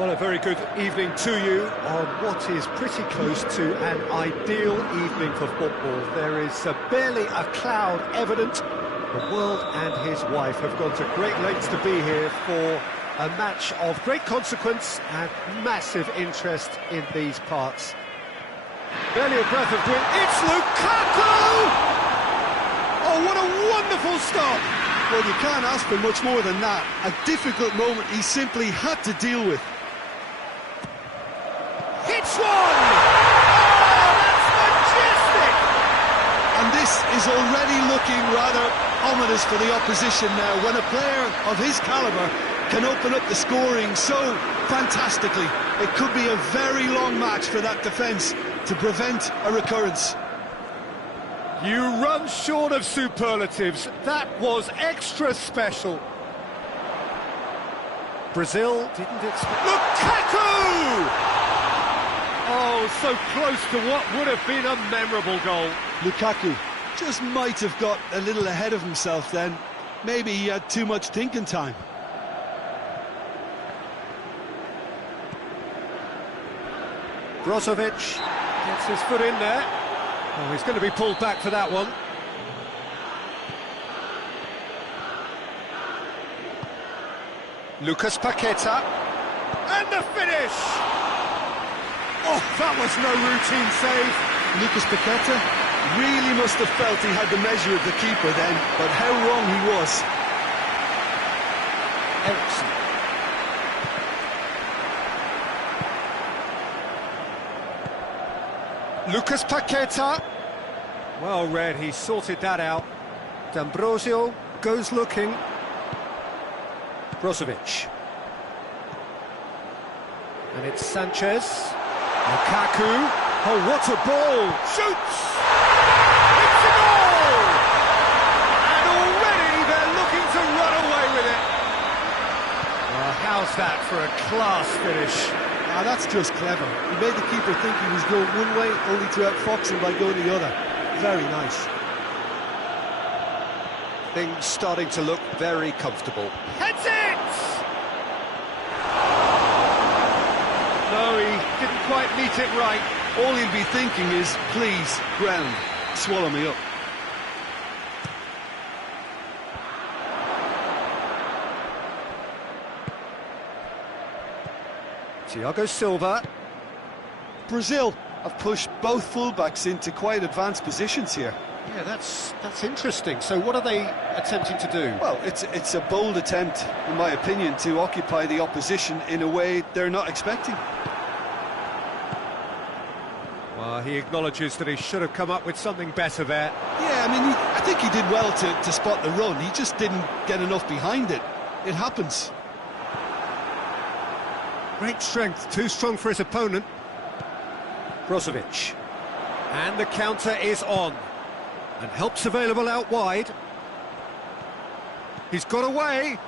Well, a very good evening to you on what is pretty close to an ideal evening for football. There is barely a cloud evident. The world and his wife have gone to great lengths to be here for a match of great consequence and massive interest in these parts. Barely a breath of wind. It's Lukaku! Oh, what a wonderful stop! Well, you can't ask for much more than that. A difficult moment he simply had to deal with. Hits one! Oh, that's majestic! And this is already looking rather ominous for the opposition now, when a player of his calibre can open up the scoring so fantastically. It could be a very long match for that defence to prevent a recurrence. You run short of superlatives. That was extra special. Brazil didn't expect... Lukaku! Oh, so close to what would have been a memorable goal. Lukaku just might have got a little ahead of himself then. Maybe he had too much thinking time. Brozovic gets his foot in there. Oh, he's going to be pulled back for that one. Lucas Paqueta. And the finish! Oh, that was no routine save. Lucas Paqueta really must have felt he had the measure of the keeper then, but how wrong he was. Ericsson. Lucas Paqueta. Well read, he sorted that out. D'Ambrosio goes looking. Brozovic. And it's Sanchez. Lukaku. Oh, what a ball! Shoots! It's a goal! And already they're looking to run away with it. Well, how's that for a class finish? Ah, that's just clever. He made the keeper think he was going one way, only to outfox him by going the other. Very nice. Things starting to look very comfortable. Heads it! No, he didn't quite meet it right. All he'll be thinking is, please, ground, swallow me up. Thiago Silva. Brazil have pushed both fullbacks into quite advanced positions here. Yeah, that's interesting. So what are they attempting to do? Well, it's a bold attempt, in my opinion, to occupy the opposition in a way they're not expecting. Well, he acknowledges that he should have come up with something better there. Yeah, I mean, I think he did well to spot the run. He just didn't get enough behind it. It happens. Great strength, too strong for his opponent. Brozovic. And the counter is on. And help's available out wide. He's got away.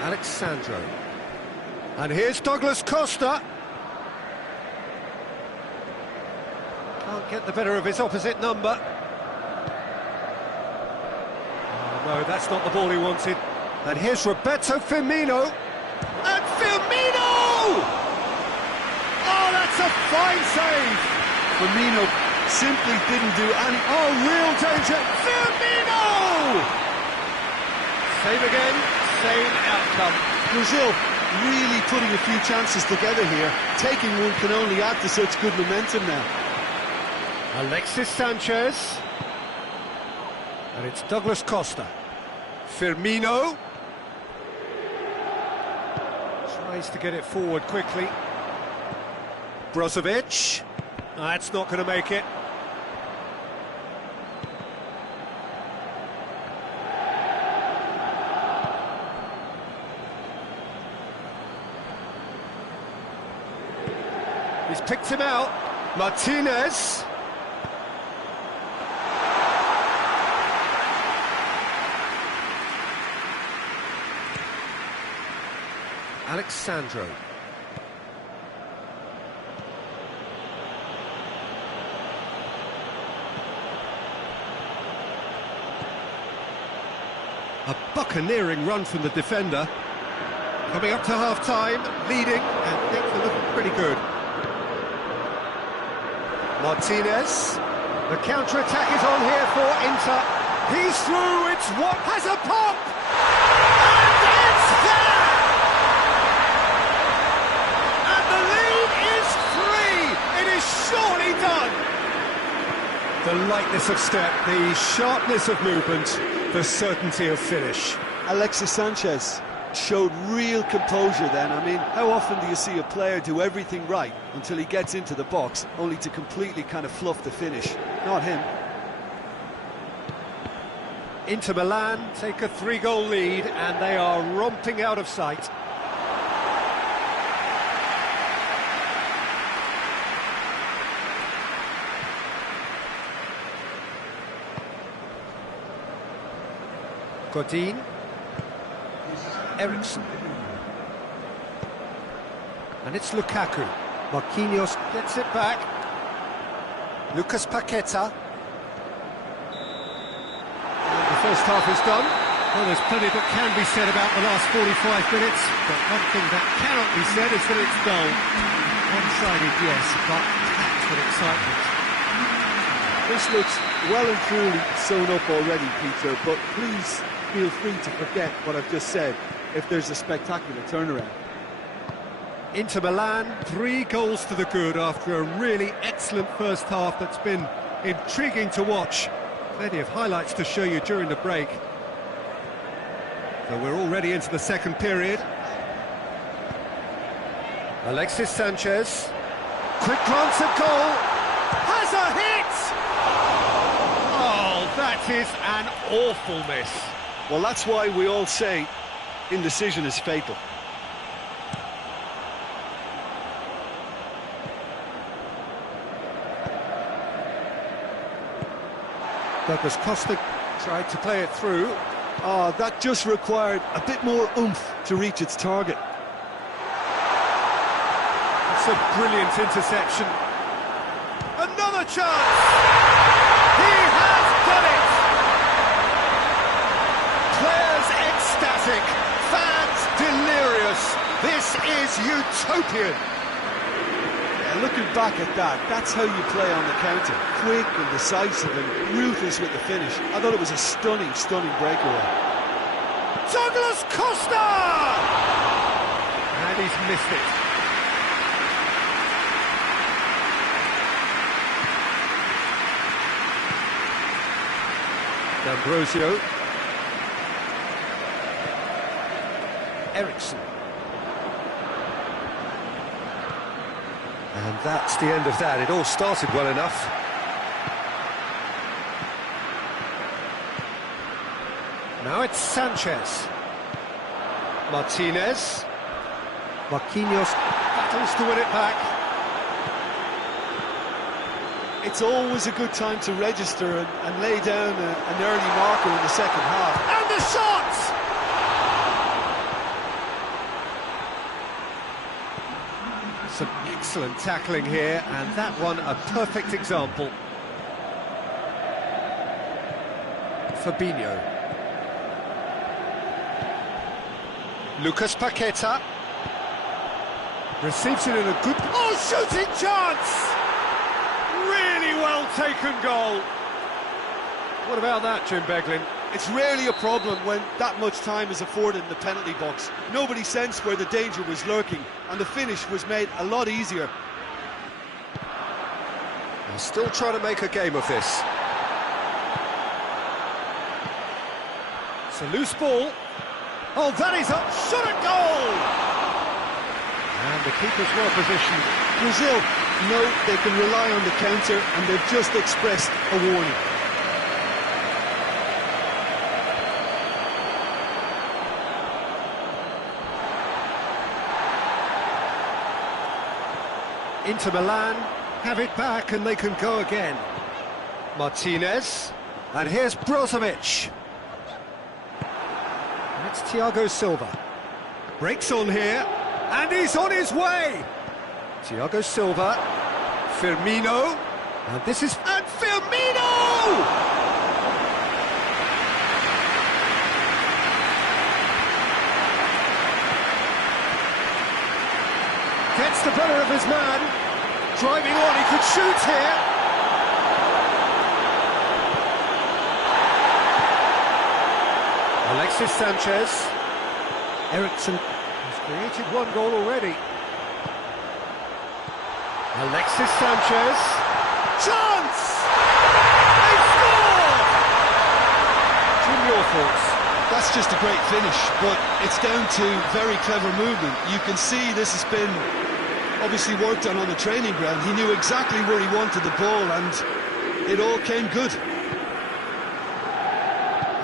Alexandro. And here's Douglas Costa. Can't get the better of his opposite number. Oh, no, that's not the ball he wanted. And here's Roberto Firmino. And Firmino! Oh, that's a fine save! Firmino simply didn't do any... Oh, real danger! Firmino! Save again, same outcome. Brazil really putting a few chances together here. Taking one can only add to such good momentum now. Alexis Sanchez. And it's Douglas Costa. Firmino. Tries to get it forward quickly. Brozovic. That's not going to make it. He's picked him out. Martinez. Alexandro. A buccaneering run from the defender. Coming up to half-time, leading, and things are looking pretty good. Martinez. The counter-attack is on here for Inter. He's through, it's what has a pop! And it's there! And the lead is 3! It is surely done! The lightness of step, the sharpness of movement, the certainty of finish. Alexis Sanchez showed real composure then. I mean, how often do you see a player do everything right until he gets into the box, only to completely kind of fluff the finish? Not him. Inter Milan take a 3-goal lead, and they are romping out of sight. Godin. Eriksson. And it's Lukaku. Marquinhos gets it back. Lucas Paqueta. And the first half is done. Well, there's plenty that can be said about the last 45 minutes, but one thing that cannot be said is that it's dull. One-sided, yes, but packed with excitement. This looks well and truly sewn up already, Peter, but please feel free to forget what I've just said if there's a spectacular turnaround. Inter Milan, 3 goals to the good after a really excellent first half that's been intriguing to watch. Plenty of highlights to show you during the break. So we're already into the second period. Alexis Sanchez. Quick glance at goal. Has a hit! Oh, that is an awful miss. Well, that's why we all say indecision is fatal. Douglas Costa tried to play it through. Oh, that just required a bit more oomph to reach its target. It's a brilliant interception. Another chance! He has done it! Players ecstatic, fans delirious. This is utopian. Yeah, looking back at that, that's how you play on the counter. Quick and decisive and ruthless with the finish. I thought it was a stunning, stunning breakaway. Douglas Costa! And he's missed it. D'Ambrosio. Eriksson. And that's the end of that. It all started well enough. Now it's Sanchez. Martinez. Marquinhos battles to win it back. It's always a good time to register and lay down an early marker in the second half. And the shot! Some excellent tackling here, and that one a perfect example. Fabinho. Lucas Paqueta. Receives it in a good... Oh, shooting chance! Really well taken goal. What about that, Jim Beglin? It's rarely a problem when that much time is afforded in the penalty box. Nobody sensed where the danger was lurking, and the finish was made a lot easier. They're still trying to make a game of this. It's a loose ball. Oh, that is a shot at goal! And the keeper's well positioned. Brazil know they can rely on the counter, and they've just expressed a warning. Inter Milan have it back and they can go again. Martinez, and here's Brozovic. And it's Thiago Silva. Breaks on here, and he's on his way. Thiago Silva, Firmino, and this is... And Firmino! the better of his man. Driving on, he could shoot here. Alexis Sanchez. Ericsson has created one goal already. Alexis Sanchez. Chance! They scored! Jim, your thoughts? That's just a great finish, but it's down to very clever movement. You can see this has been obviously worked on the training ground. He knew exactly where he wanted the ball, and it all came good.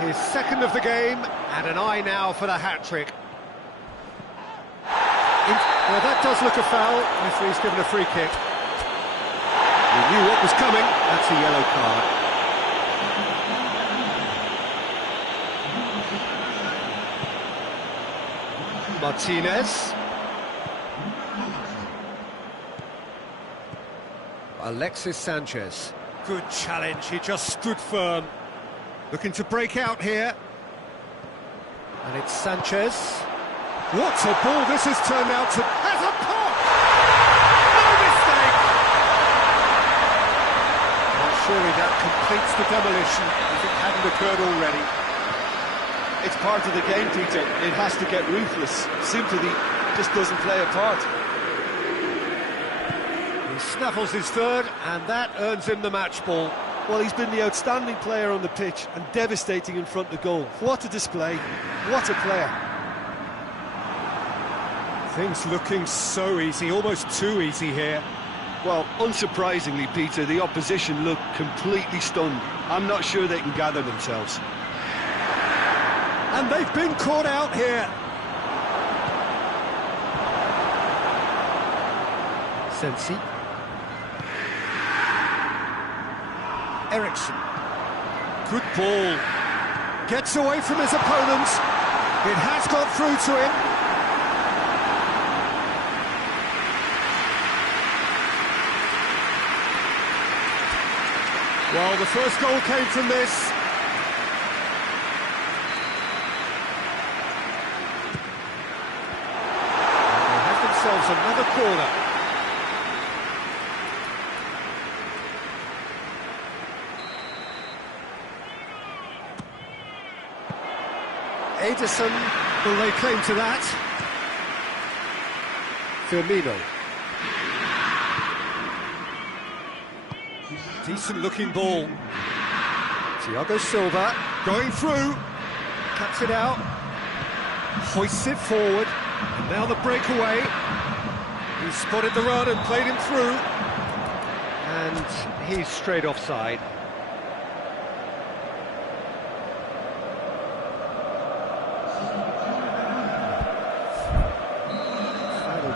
His second of the game, and an eye now for the hat-trick. Well, that does look a foul. Referee's given a free kick. He knew what was coming. That's a yellow card. Martinez. Alexis Sanchez. Good challenge, he just stood firm. Looking to break out here. And it's Sanchez. What a ball this has turned out to... Has a pop! No mistake! Well, surely that completes the demolition if it hadn't occurred already. It's part of the game, Peter. It has to get ruthless. Sympathy just doesn't play a part. He snaffles his third, and that earns him the match ball. Well, he's been the outstanding player on the pitch and devastating in front of goal. What a display. What a player. Things looking so easy, almost too easy here. Well, unsurprisingly, Peter, the opposition look completely stunned. I'm not sure they can gather themselves. And they've been caught out here. Sensi. Ericsson. Good ball. Gets away from his opponent. It has got through to him. Well, the first goal came from this. And they have themselves another corner. Ederson will lay claim to that. Firmino. Decent looking ball. Thiago Silva going through. Cuts it out. Hoists it forward. And now the breakaway. He spotted the run and played him through. And he's straight offside.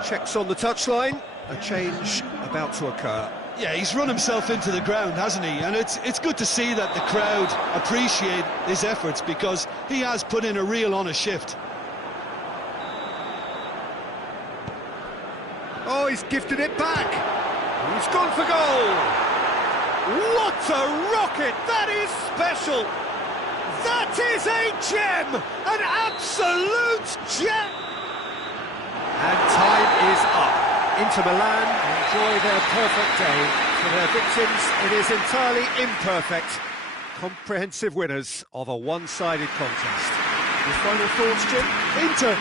Checks on the touchline, a change about to occur. Yeah, he's run himself into the ground, hasn't he? And it's good to see that the crowd appreciate his efforts, because he has put in a real honest shift. Oh, he's gifted it back. He's gone for goal. What a rocket! That is special. That is a gem, an absolute gem. And time is up. Inter Milan enjoy their perfect day. For their victims, it is entirely imperfect. Comprehensive winners of a one-sided contest. Your final thoughts, Jim? Inter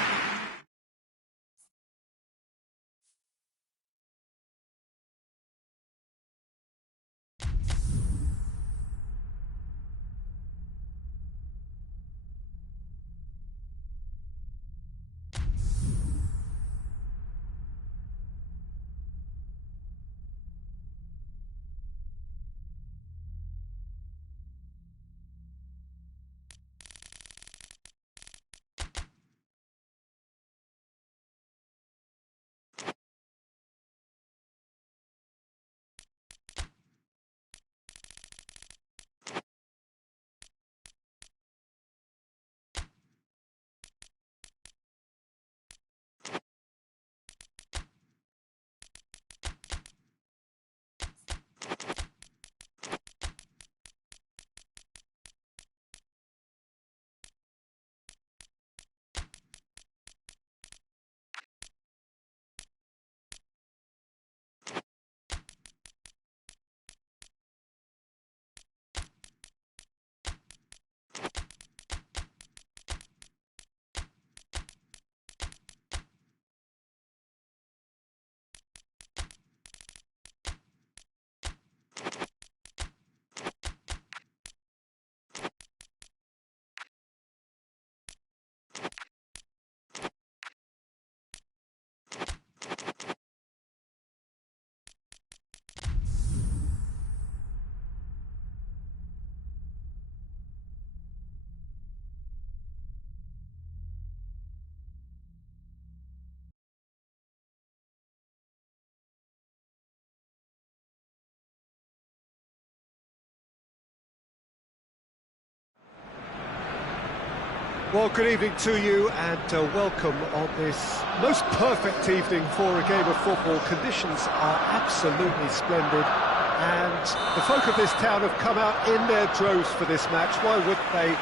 Well, good evening to you and welcome on this most perfect evening for a game of football. Conditions are absolutely splendid and the folk of this town have come out in their droves for this match. Why would they?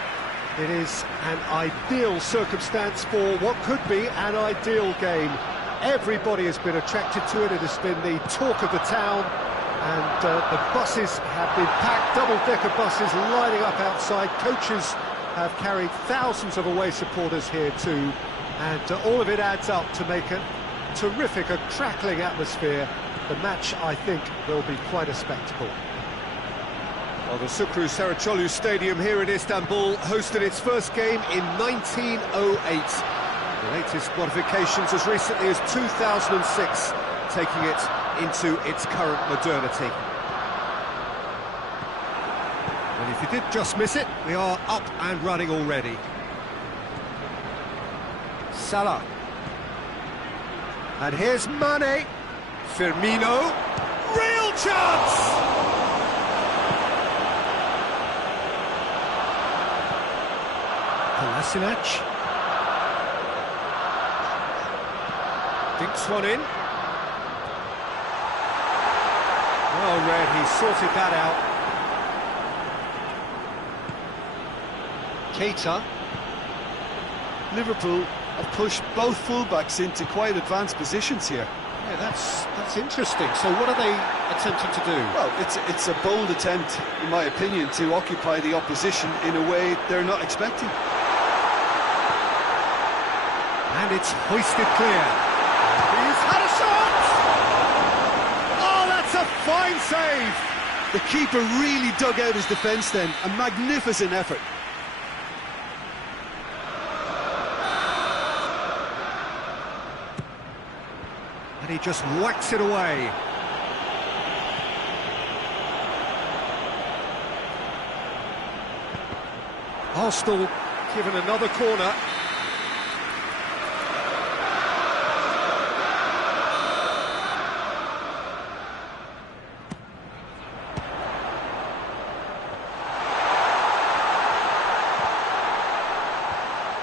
It is an ideal circumstance for what could be an ideal game. Everybody has been attracted to it. It has been the talk of the town, and the buses have been packed, double-decker buses lining up outside. Coaches have carried thousands of away supporters here too, and all of it adds up to make a terrific, a crackling atmosphere. The match, I think, will be quite a spectacle. Well, the Sukru Saraçoğlu Stadium here in Istanbul hosted its first game in 1908. The latest modifications as recently as 2006, taking it into its current modernity. And if you did just miss it, we are up and running already. Salah. And here's Mane. Firmino. Real chance! Kolasinac. Dinks one in. Well read, he sorted that out. Keita. Liverpool have pushed both fullbacks into quite advanced positions here. Yeah, that's interesting. So what are they attempting to do? Well, it's a bold attempt, in my opinion, to occupy the opposition in a way they're not expecting. And it's hoisted clear. He's had a shot! Oh, that's a fine save! The keeper really dug out his defence then. A magnificent effort. And he just whacks it away. Arsenal given another corner.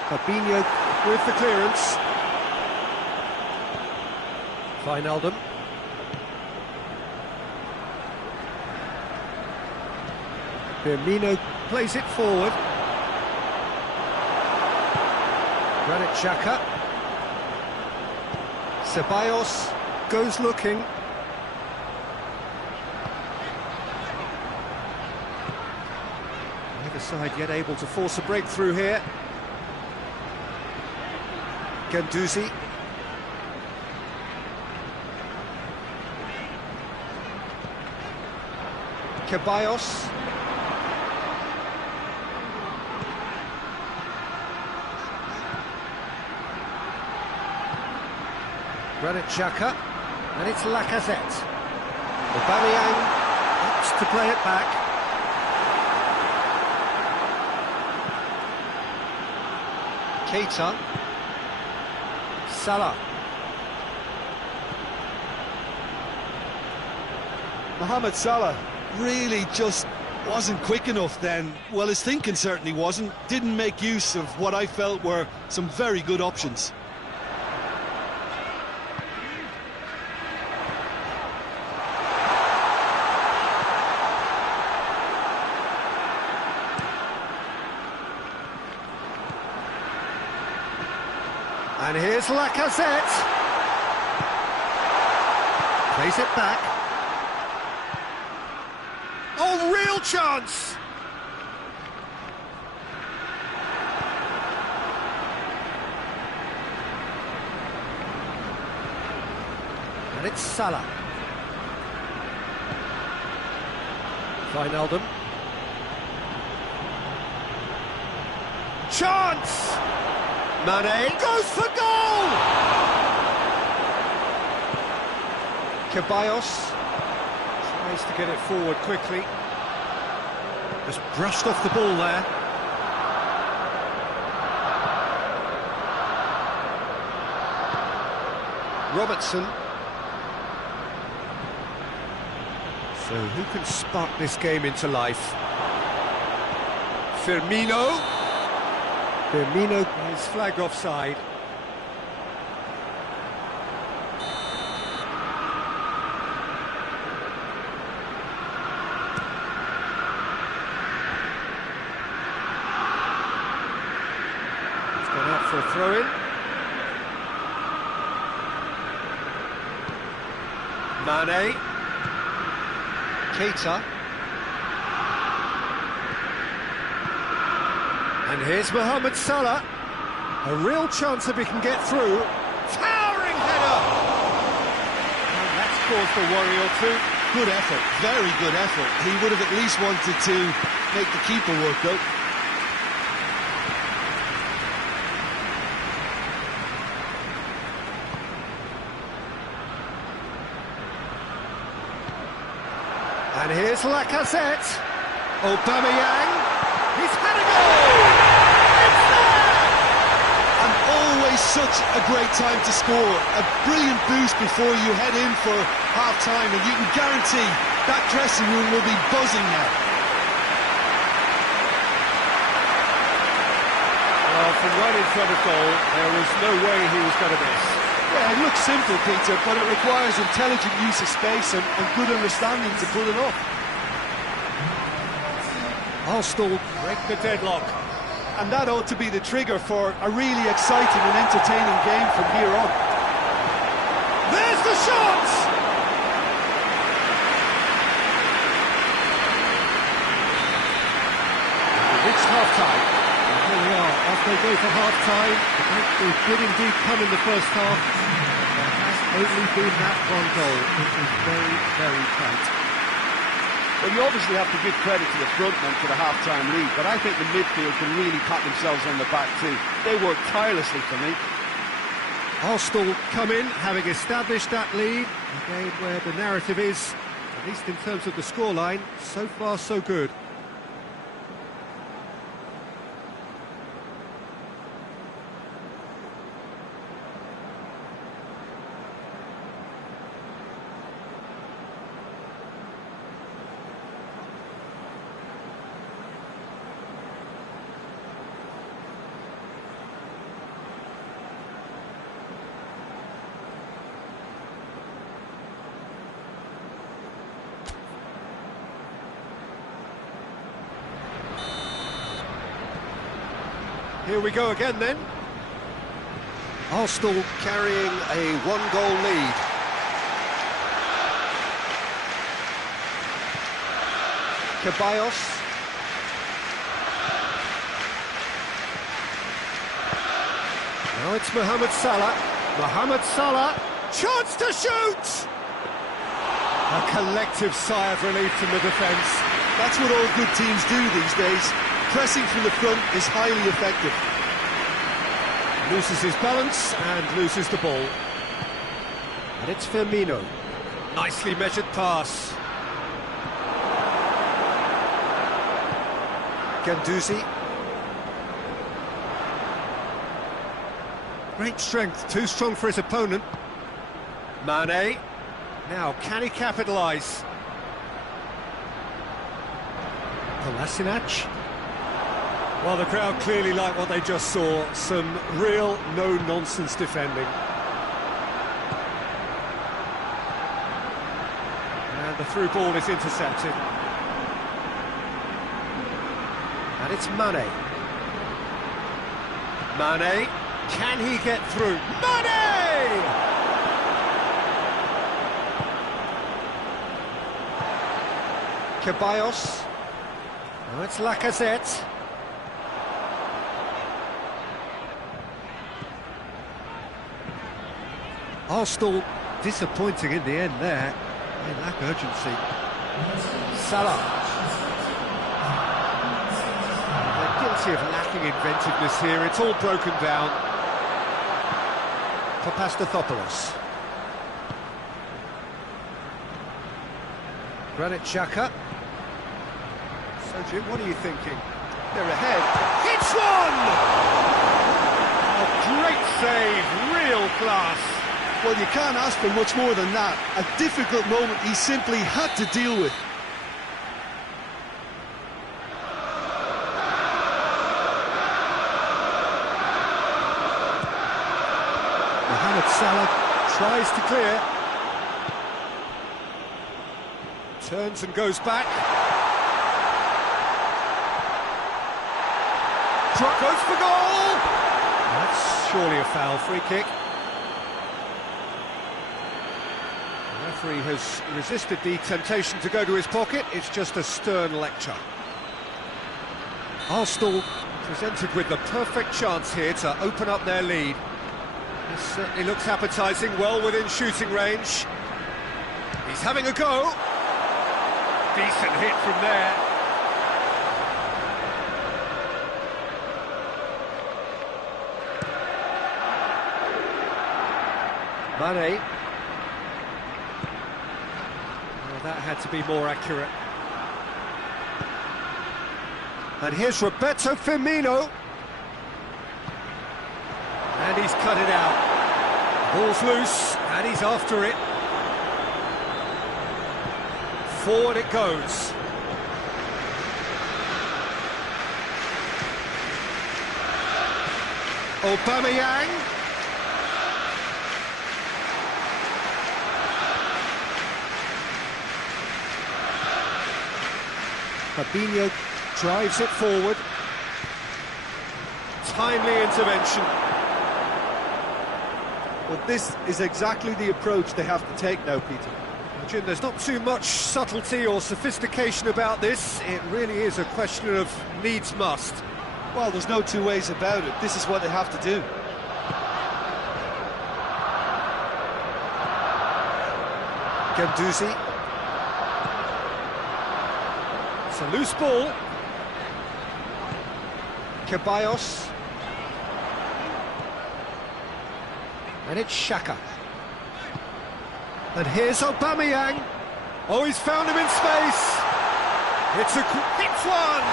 Fabinho with the clearance. Wijnaldum. Firmino plays it forward. Granit Xhaka. Ceballos goes looking. Neither side yet able to force a breakthrough here. Guendouzi. Ceballos. Granit Xhaka, and it's Lacazette. Aubameyang opts to play it back. Keita. Salah. Mohamed Salah really just wasn't quick enough then. Well, his thinking certainly wasn't. Didn't make use of what I felt were some very good options. And here's Lacazette. Plays it back. Oh, real chance! And it's Salah. Wijnaldum. Chance! Mane goes for goal! Ceballos tries to get it forward quickly. Just brushed off the ball there. Robertson. So who can spark this game into life? Firmino. Firmino is flagged offside. It's gone out for a throw-in. Mane. Keita. And here's Mohamed Salah. A real chance if he can get through. Towering header! And that's caused a worry or two. Good effort, very good effort. He would have at least wanted to make the keeper work though. And here's Lacazette. Aubameyang. He's had a goal! It's there! And always such a great time to score. A brilliant boost before you head in for half-time, and you can guarantee that dressing room will be buzzing now. Well, from right in front of goal, there was no way he was going to miss. Yeah, it looks simple, Peter, but it requires intelligent use of space and good understanding to pull it off. Arsenal break the deadlock. And that ought to be the trigger for a really exciting and entertaining game from here on. There's the shot! We've reached half-time. And here we are, off they go for half-time. The breakthrough did indeed come in the first half. There has only been that one goal. It was very, very tight. Well, you obviously have to give credit to the front men for the half-time lead, but I think the midfield can really pat themselves on the back too. They worked tirelessly for me. Arsenal come in, having established that lead. Again, where the narrative is, at least in terms of the scoreline, so far so good. Here we go again then. Arsenal carrying a one-goal lead. Ceballos. Now it's Mohamed Salah. Mohamed Salah, chance to shoot! A collective sigh of relief from the defence. That's what all good teams do these days. Pressing from the front is highly effective. Loses his balance and loses the ball. And it's Firmino. Nicely measured pass. Guendouzi. Great strength, too strong for his opponent. Mane. Now, can he capitalise? Kolasinac. Well, the crowd clearly like what they just saw. Some real no-nonsense defending. And the through ball is intercepted. And it's Mane. Mane, can he get through? Mane! Ceballos. Now it's Lacazette. Arsenal disappointing in the end there. They lack urgency. Salah. They're guilty of lacking inventiveness here. It's all broken down. For Pastathopoulos. Granit Xhaka. So Jim, what are you thinking? They're ahead. It's one! A great save, real class. Well, you can't ask for much more than that. A difficult moment he simply had to deal with. Salah tries to clear. Turns and goes back. Goes for goal! That's surely a foul, free kick. The referee has resisted the temptation to go to his pocket. It's just a stern lecture. Arsenal presented with the perfect chance here to open up their lead. This certainly looks appetising, well within shooting range. He's having a go. Decent hit from there. Mane. Well, that had to be more accurate. And here's Roberto Firmino. And he's cut it out. Ball's loose, and he's after it. Forward it goes. Aubameyang. Fabinho drives it forward. Timely intervention. Well, this is exactly the approach they have to take now, Peter. Jim, there's not too much subtlety or sophistication about this. It really is a question of needs must. Well, there's no two ways about it. This is what they have to do. Guendouzi. It's a loose ball. Ceballos. And it's Xhaka. And here's Aubameyang. Oh, he's found him in space. It's one. He scored!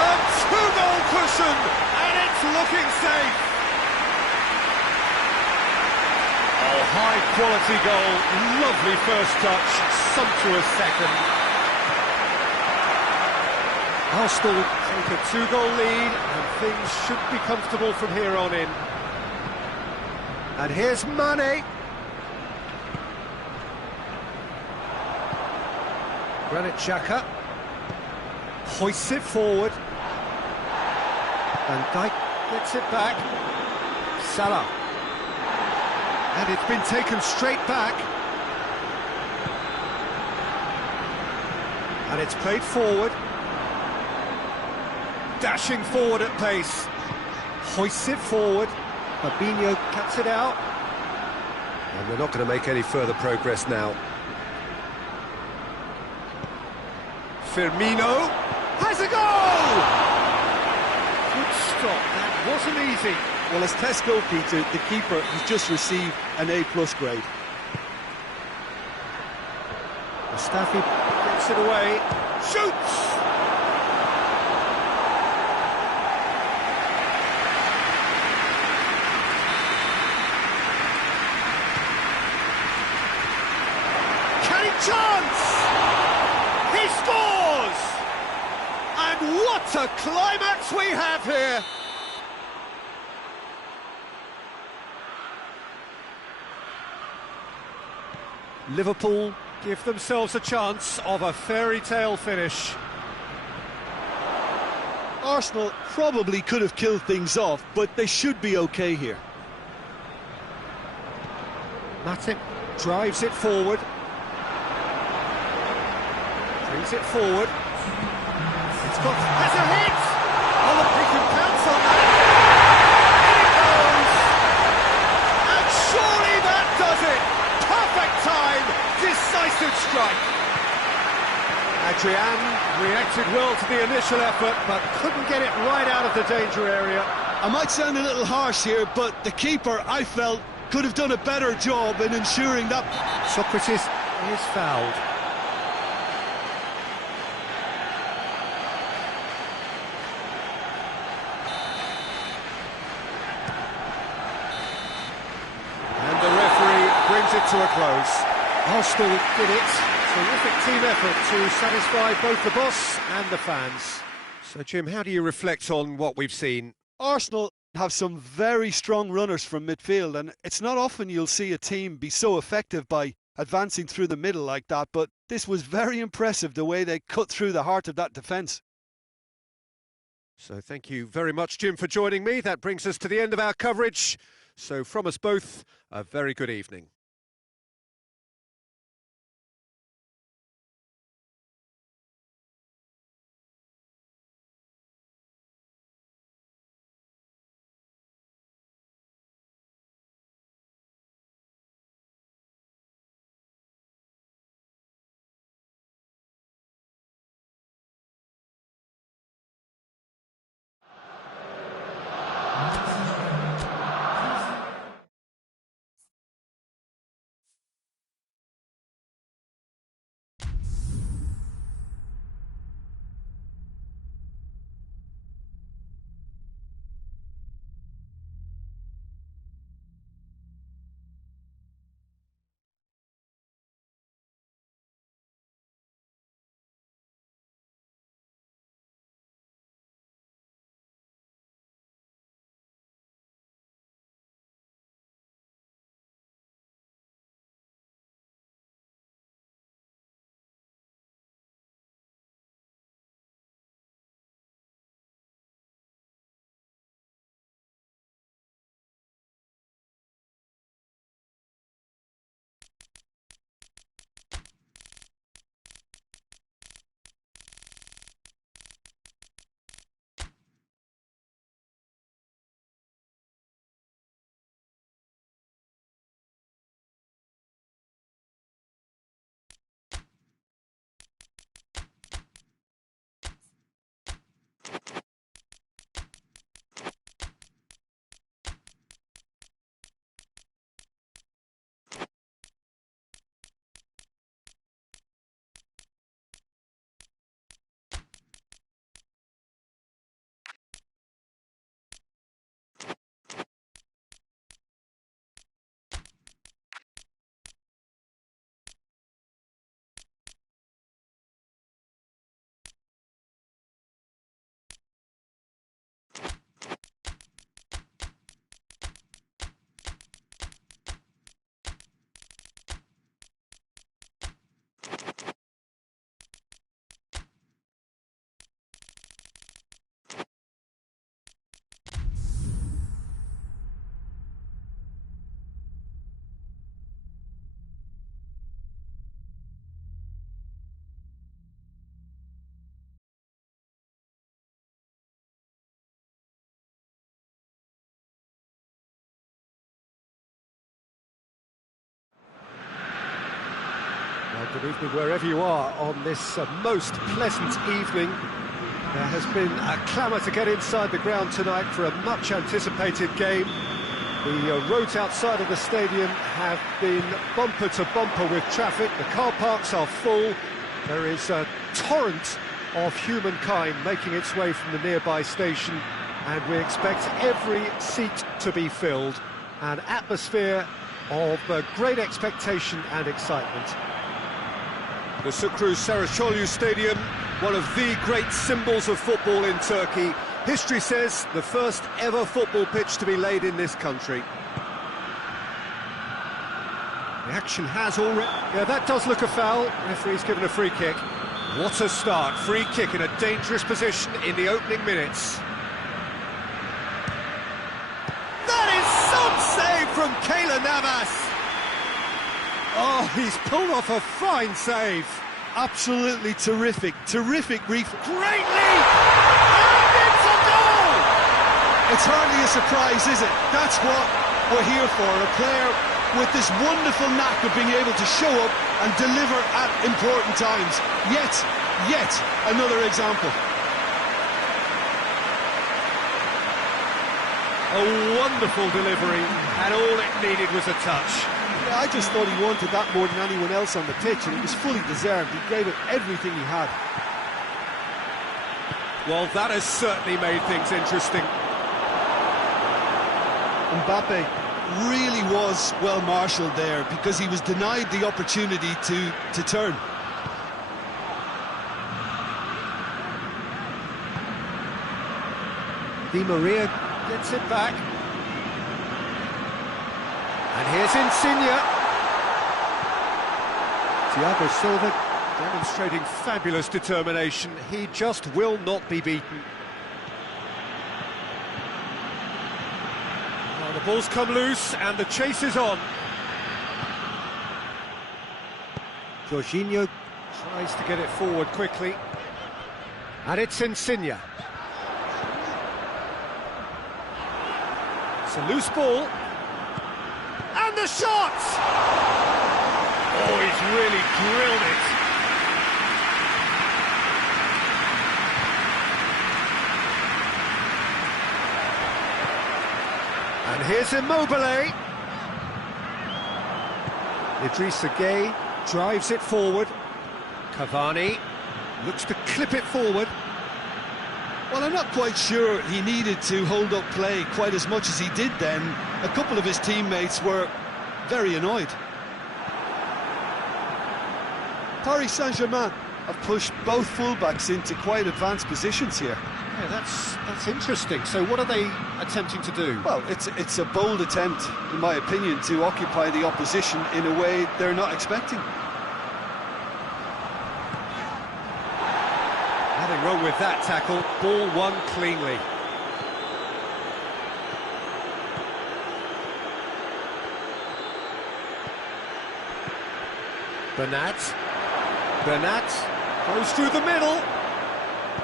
A two-goal cushion, and it's looking safe. Oh, high-quality goal. Lovely first touch. Sumptuous second. Arsenal take a two-goal lead, and things should be comfortable from here on in. And here's Mane. Granit Xhaka hoists it forward. Van Dijk gets it back. Salah. And it's been taken straight back. And it's played forward. Dashing forward at pace. Hoists it forward. Fabinho cuts it out. And we're not going to make any further progress now. Firmino has a goal! Good stop, that wasn't easy. Well, as tests go, Peter, the keeper has just received an A+ grade. Mustafi gets it away, shoots! Chance! He scores! And what a climax we have here! Liverpool give themselves a chance of a fairy tale finish. Arsenal probably could have killed things off, but they should be okay here. Matip drives it forward. Brings it forward. Has a hit! Oh, he can pounce on that! In it goes! And surely that does it! Perfect time! Decisive strike! Adrian reacted well to the initial effort, but couldn't get it right out of the danger area. I might sound a little harsh here, but the keeper, I felt, could have done a better job in ensuring that... Socrates is fouled. Brings it to a close. Arsenal did it. Terrific team effort to satisfy both the boss and the fans. So, Jim, how do you reflect on what we've seen? Arsenal have some very strong runners from midfield, and it's not often you'll see a team be so effective by advancing through the middle like that, but this was very impressive the way they cut through the heart of that defence. So thank you very much, Jim, for joining me. That brings us to the end of our coverage. So from us both, a very good evening. Well, good evening wherever you are on this most pleasant evening. There has been a clamour to get inside the ground tonight for a much-anticipated game. The roads outside of the stadium have been bumper to bumper with traffic. The car parks are full. There is a torrent of humankind making its way from the nearby station, and we expect every seat to be filled. An atmosphere of great expectation and excitement. The Sucru Saracoğlu Stadium, one of the great symbols of football in Turkey. History says the first ever football pitch to be laid in this country. The action has already... Yeah, that does look a foul. Referee's given a free kick. What a start. Free kick in a dangerous position in the opening minutes. That is some save from Keylor Navas. Oh, he's pulled off a fine save. Absolutely terrific reef. Great leap! And it's a goal! It's hardly a surprise, is it? That's what we're here for, a player with this wonderful knack of being able to show up and deliver at important times. Yet another example. A wonderful delivery, and all it needed was a touch. Yeah, I just thought he wanted that more than anyone else on the pitch, and it was fully deserved. He gave it everything he had. Well, that has certainly made things interesting. Mbappe really was well marshalled there, because he was denied the opportunity to turn. Di Maria Gets it back. And here's Insigne. Thiago Silva demonstrating fabulous determination. He just will not be beaten. Well, the ball's come loose and the chase is on. Jorginho tries to get it forward quickly. And it's Insigne. It's a loose ball. And the shot! Oh, he's really drilled it. And here's Immobile. Idrissa Gueye drives it forward. Cavani looks to clip it forward. Well, I'm not quite sure he needed to hold up play quite as much as he did then. A couple of his teammates were very annoyed. Paris Saint-Germain have pushed both fullbacks into quite advanced positions here. Yeah, that's interesting. So what are they attempting to do? Well, it's a bold attempt, in my opinion, to occupy the opposition in a way they're not expecting. Nothing wrong with that tackle. Ball won cleanly. Bernat goes through the middle.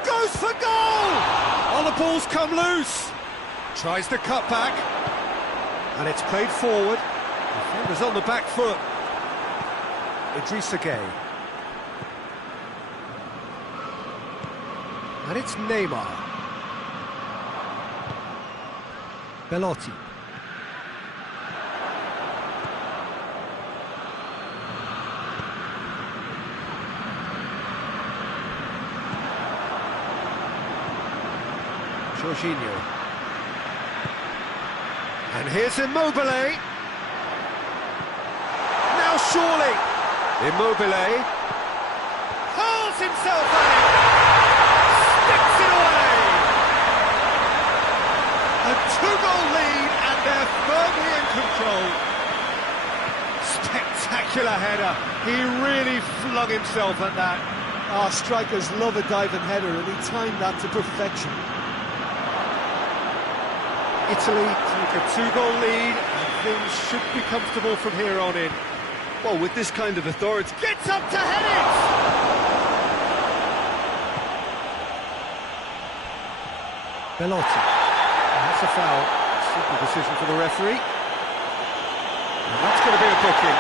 Goes for goal! Oh, the ball's come loose. Tries to cut back. And it's played forward. Defender's on the back foot. Idrissa Gueye. And it's Neymar. Belotti. Jorginho. And here's Immobile. Now surely. Immobile hurls himself at it. Sticks it away. A 2-goal lead and they're firmly in control. Spectacular header. He really flung himself at that. Strikers love a diving header and he timed that to perfection. Italy take a 2-goal lead and things should be comfortable from here on in. Well, with this kind of authority... Gets up to head it! Belotti. And that's a foul. Simple decision for the referee. And that's going to be a booking.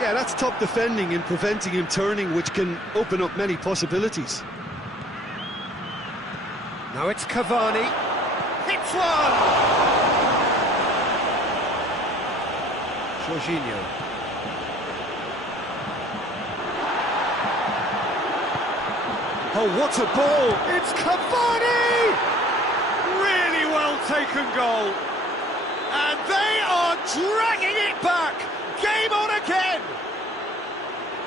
Yeah, that's top defending and preventing him turning, which can open up many possibilities. Now it's Cavani. Hits one! Jorginho. Oh, what a ball! It's Cavani! Really well taken goal. And they are dragging it back! Game on again!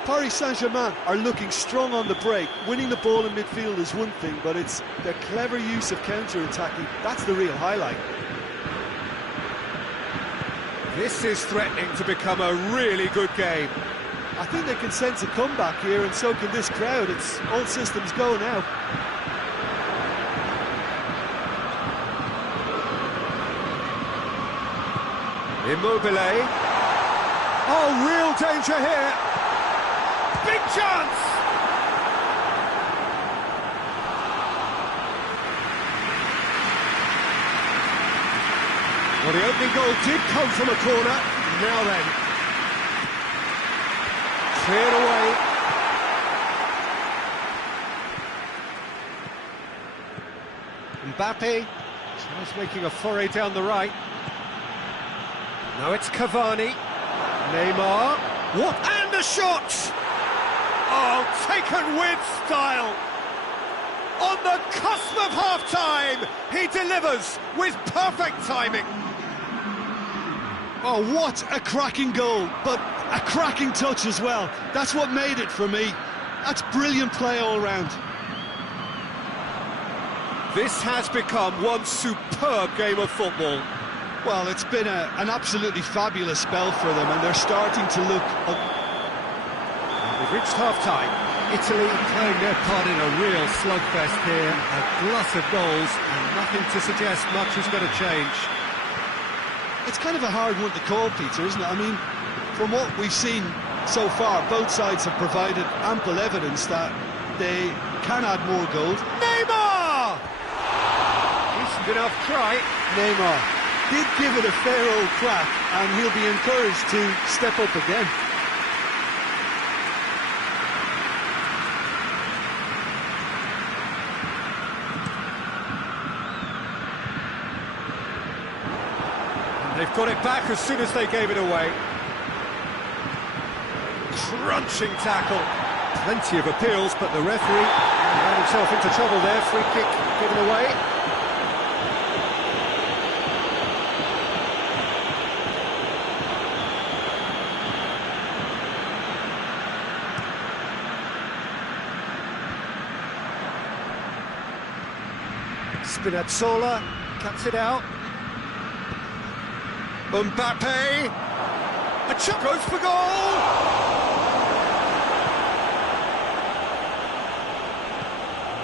Paris Saint-Germain are looking strong on the break. Winning the ball in midfield is one thing, but it's their clever use of counter-attacking. That's the real highlight. This is threatening to become a really good game. I think they can sense a comeback here, and so can this crowd. It's all systems go now. Immobile. Oh, real danger here. Big chance! Well, the opening goal did come from a corner. Now then. Cleared away. Mbappe tries making a foray down the right. Now it's Cavani. Neymar. What? And a shot! Oh, taken with style. On the cusp of half-time, he delivers with perfect timing. Oh, what a cracking goal, but a cracking touch as well. That's what made it for me. That's brilliant play all round. This has become one superb game of football. Well, it's been an absolutely fabulous spell for them, and they're starting to look... We've reached half-time. Italy playing their part in a real slugfest here. A glut of goals, and nothing to suggest much is going to change. It's kind of a hard one to call, Peter, isn't it? I mean, from what we've seen so far, both sides have provided ample evidence that they can add more goals. Neymar! Decent enough try. Neymar did give it a fair old crack, and he'll be encouraged to step up again. They've got it back as soon as they gave it away. Crunching tackle. Plenty of appeals, but the referee ran himself into trouble there. Free kick given away. Spinazzola cuts it out. Mbappe, a chip goes for goal!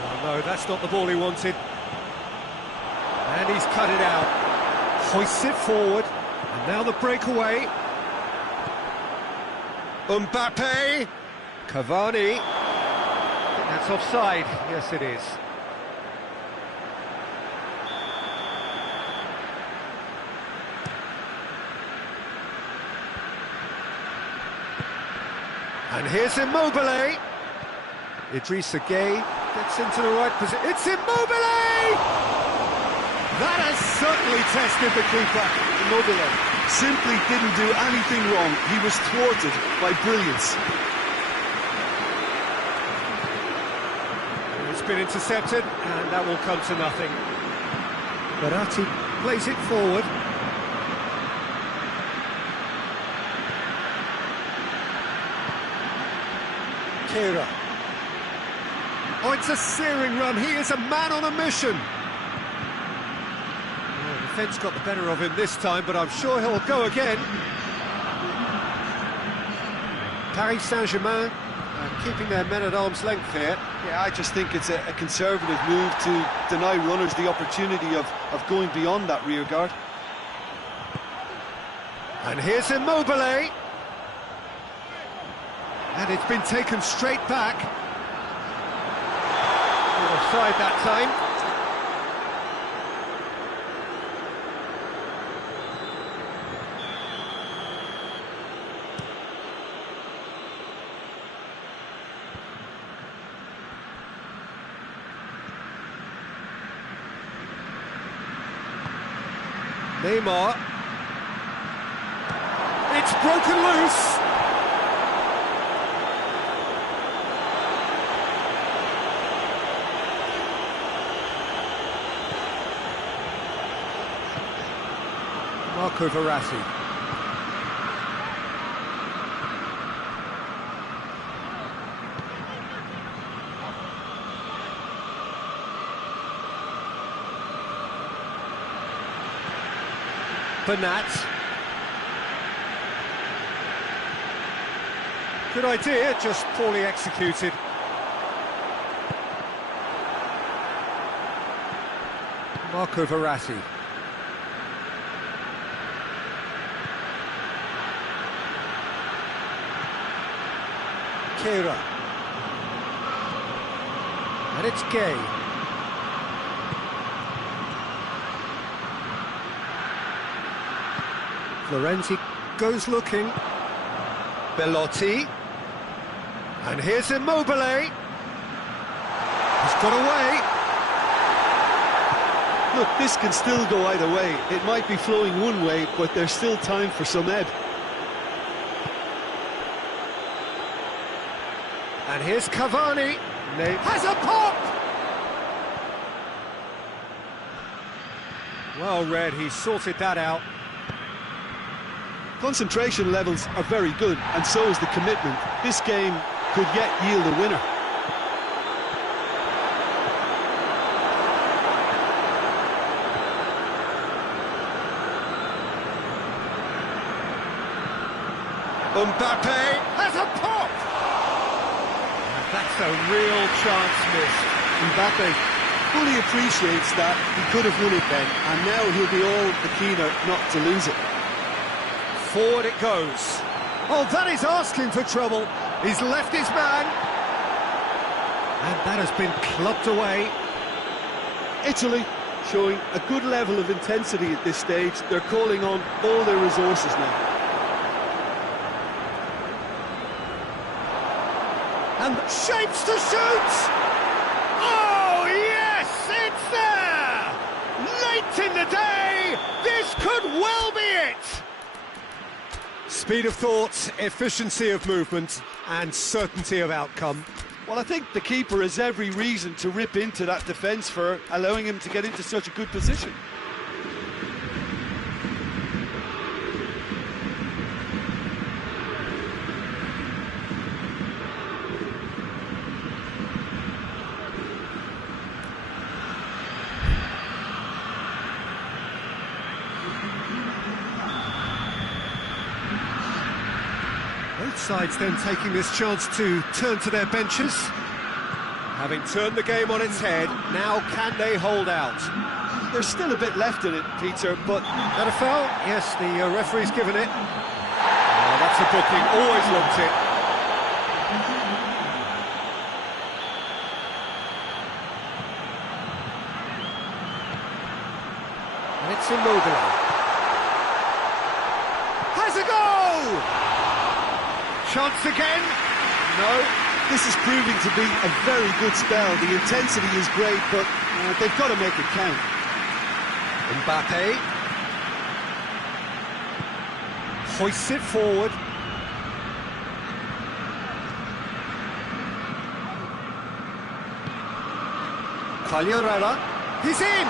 Oh no, that's not the ball he wanted. And he's cut it out. Hoists it forward, and now the breakaway. Mbappe, Cavani. I think that's offside. Yes, it is. And here's Immobile. Idrissa Gueye gets into the right position. It's Immobile! That has certainly tested the keeper. Immobile simply didn't do anything wrong. He was thwarted by brilliance. It's been intercepted, and that will come to nothing. Verratti plays it forward. Kira. Oh, it's a searing run. He is a man on a mission. Oh, the defence got the better of him this time, but I'm sure he'll go again. Paris Saint-Germain keeping their men at arm's length here. Yeah, I just think it's a conservative move to deny runners the opportunity of going beyond that rear guard. And here's Immobile. And it's been taken straight back. Offside that time. Neymar. It's broken loose. Marco Verratti. Bernat. Good idea, just poorly executed. Marco Verratti. Kira. And it's Gueye. Florenzi goes looking. Belotti. And here's Immobile. He's got away. Look, this can still go either way. It might be flowing one way, but there's still time for some ebb. And here's Cavani. Has a pop! Well read, he sorted that out. Concentration levels are very good, and so is the commitment. This game could yet yield a winner. Mbappe has a pop! And that's a real chance missed. Mbappe fully appreciates that. He could have won it then, and now he'll be all the keener not to lose it. Forward it goes. Oh, that is asking for trouble. He's left his man. And that has been clubbed away. Italy showing a good level of intensity at this stage. They're calling on all their resources now. And shapes to shoot! Oh, yes, it's there! Late in the day, this could well be it! Speed of thought, efficiency of movement, and certainty of outcome. Well, I think the keeper has every reason to rip into that defence for allowing him to get into such a good position. Both sides then taking this chance to turn to their benches. Having turned the game on its head, now can they hold out? There's still a bit left in it, Peter, but... That a foul? Yes, the referee's given it. Oh, that's a booking, always looked it. And it's Immobile. Has a goal! Chance again? No. This is proving to be a very good spell. The intensity is great, but they've got to make it count. Mbappe hoists it forward. Cagliarella, he's in!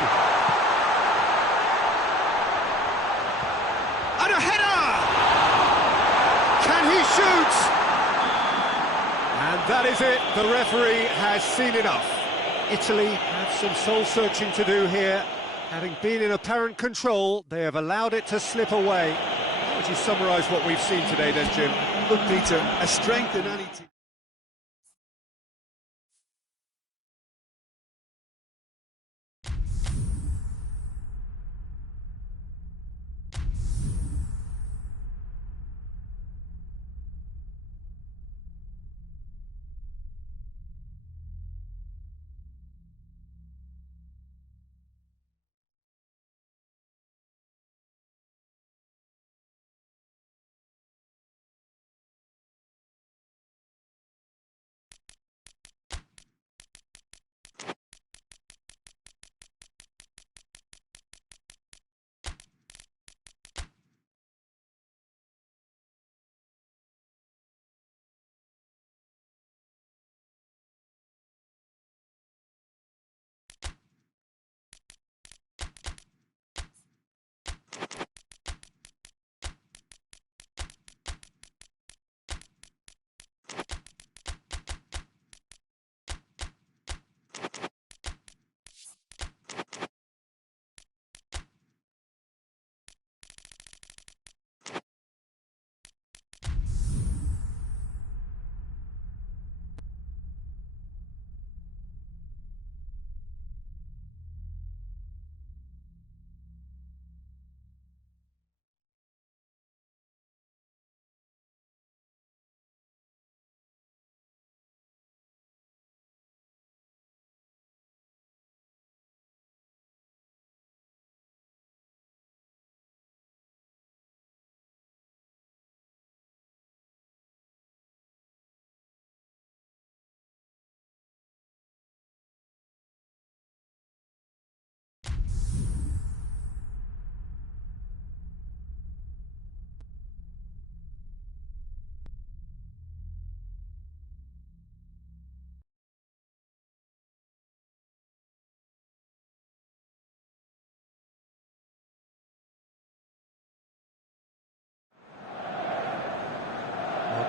And a header! Can he shoot? And that is it, the referee has seen enough. Italy have some soul-searching to do here. Having been in apparent control, they have allowed it to slip away. How would you summarise what we've seen today then, Jim? Look, Peter, a strength in any team.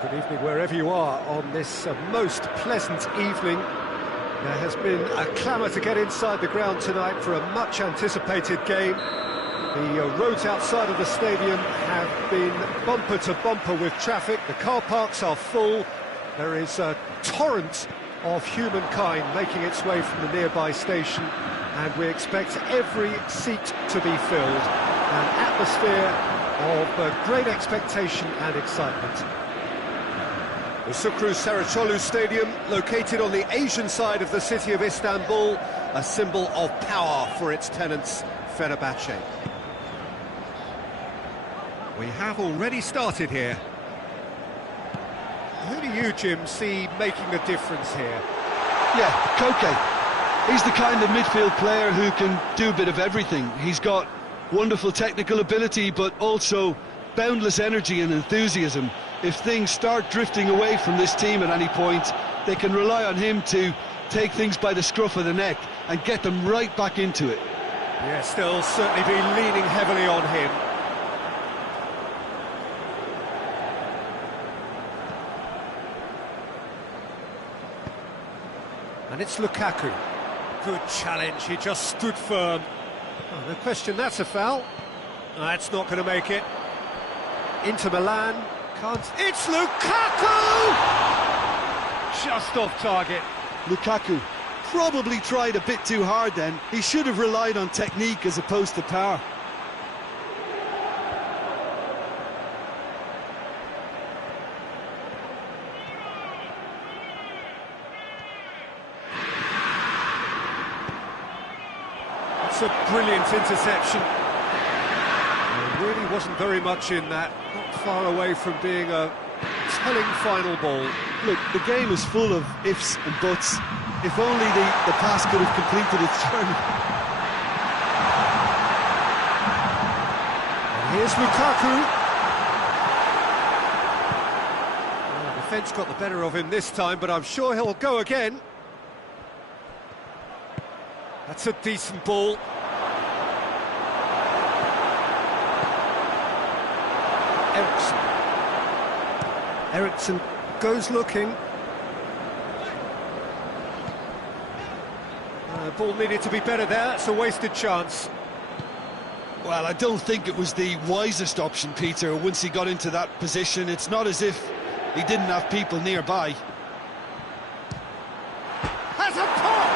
Good evening wherever you are on this most pleasant evening. There has been a clamour to get inside the ground tonight for a much-anticipated game. The roads outside of the stadium have been bumper to bumper with traffic. The car parks are full. There is a torrent of humankind making its way from the nearby station, and we expect every seat to be filled. An atmosphere of great expectation and excitement. The Sukru Saraçoğlu Stadium, located on the Asian side of the city of Istanbul, a symbol of power for its tenants, Fenerbahce. We have already started here. Who do you, Jim, see making the difference here? Yeah, Koke. He's the kind of midfield player who can do a bit of everything. He's got wonderful technical ability, but also boundless energy and enthusiasm. If things start drifting away from this team at any point, they can rely on him to take things by the scruff of the neck and get them right back into it. Yes, they'll certainly be leaning heavily on him. And it's Lukaku. Good challenge, he just stood firm. Oh, no question, that's a foul. That's not going to make it. Inter Milan can't... It's Lukaku! Just off target. Lukaku probably tried a bit too hard then. He should have relied on technique as opposed to power. It's a brilliant interception. There really wasn't very much in that. Not far away from being a telling final ball. Look, the game is full of ifs and buts. If only the pass could have completed its journey. And here's Lukaku. Well, the defence got the better of him this time, but I'm sure he'll go again. That's a decent ball. Eriksson goes looking. Ball needed to be better there, that's a wasted chance. Well, I don't think it was the wisest option, Peter, once he got into that position. It's not as if he didn't have people nearby. Has a pop!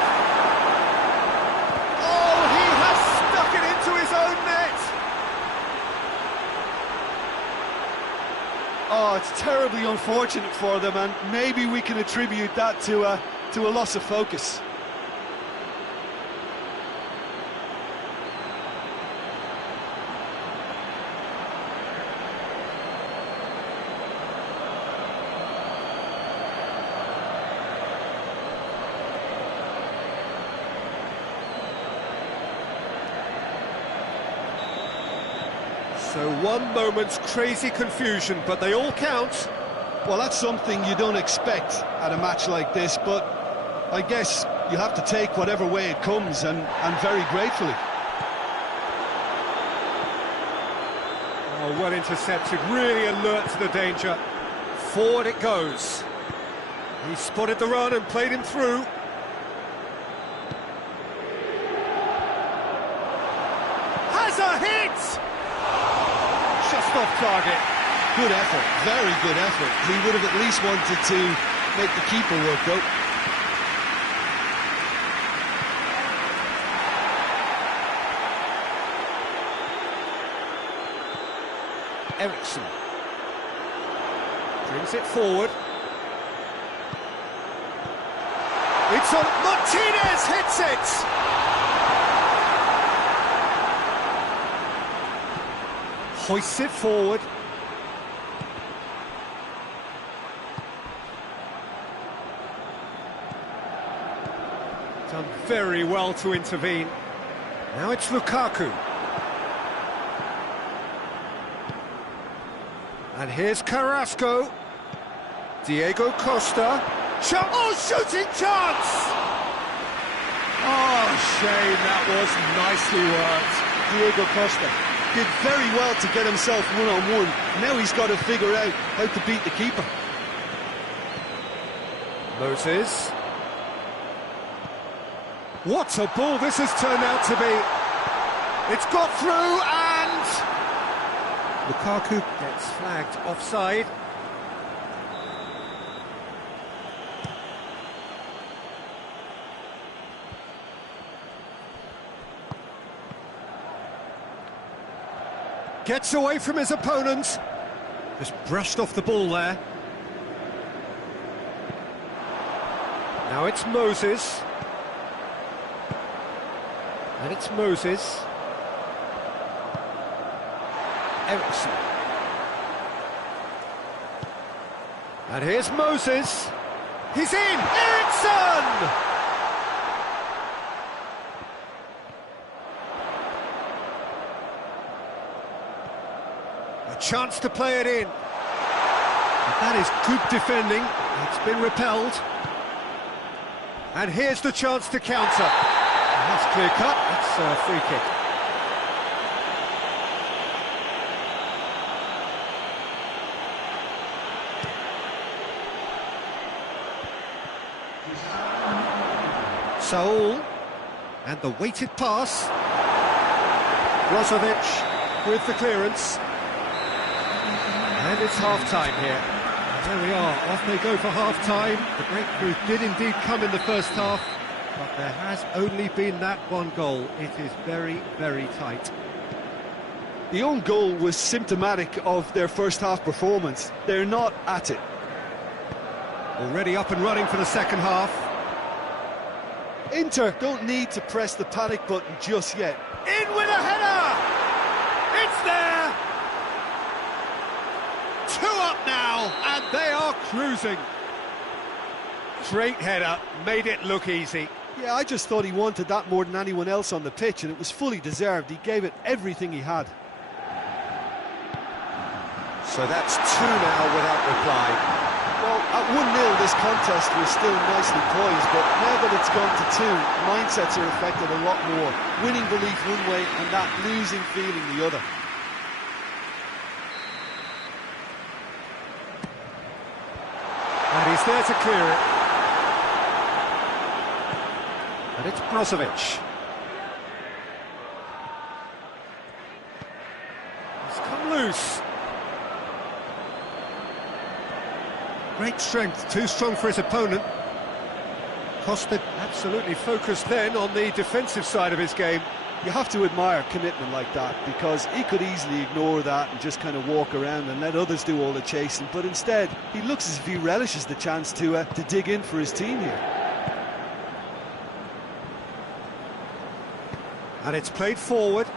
Oh, he has stuck it into his own net! Oh, it's terribly unfortunate for them, and maybe we can attribute that to a loss of focus. So one moment's crazy confusion, but they all count. Well, that's something you don't expect at a match like this, but I guess you have to take whatever way it comes, and very gratefully. Oh, well intercepted, really alert to the danger. Forward it goes. He spotted the run and played him through. Has a hit! Just off target. Good effort, very good effort. He would have at least wanted to make the keeper work, though. Eriksson brings it forward. It's on. Martinez hits it! Hoists it forward. Done very well to intervene. Now it's Lukaku. And here's Carrasco. Diego Costa. Oh, shooting chance! Oh, shame, that was nicely worked. Diego Costa did very well to get himself one-on-one. Now he's got to figure out how to beat the keeper. Moses. What a ball this has turned out to be. It's got through and Lukaku gets flagged offside. Gets away from his opponent. Just brushed off the ball there. Now it's Moses. And it's Moses. Ericsson. And here's Moses. He's in! Ericsson! A chance to play it in. But that is good defending. It's been repelled. And here's the chance to counter. And that's clear cut. That's a free kick. Saul, and the weighted pass. Brozovic with the clearance. And it's half-time here. And there we are, off they go for half-time. The breakthrough did indeed come in the first half, but there has only been that one goal. It is very, very tight. The own goal was symptomatic of their first half performance. They're not at it. Already up and running for the second half. Inter don't need to press the panic button just yet. In with a header! It's there! 2 up now, and they are cruising. Great header, made it look easy. Yeah, I just thought he wanted that more than anyone else on the pitch, and it was fully deserved. He gave it everything he had. So that's 2 now without reply. Well, at 1-0 this contest was still nicely poised, but now that it's gone to 2, mindsets are affected a lot more. Winning belief one way and that losing feeling the other. And he's there to clear it. And it's Brozovic. He's come loose. Great strength, too strong for his opponent. Costa absolutely focused then on the defensive side of his game. You have to admire commitment like that, because he could easily ignore that and just kind of walk around and let others do all the chasing, but instead he looks as if he relishes the chance to dig in for his team here. And it's played forward.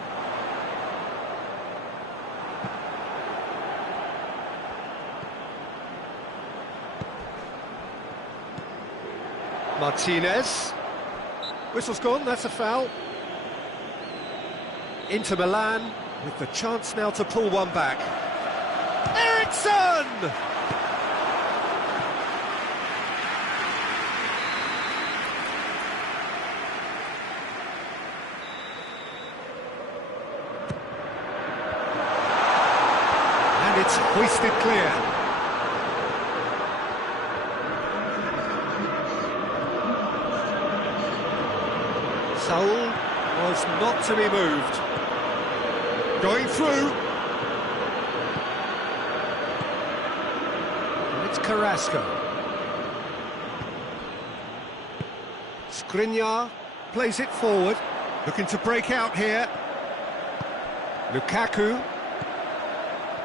Martinez. Whistle's gone, that's a foul. Inter Milan with the chance now to pull one back. Ericsson! And it's hoisted clear. Saul was not to be moved. Going through. And it's Carrasco. Skriniar plays it forward. Looking to break out here. Lukaku.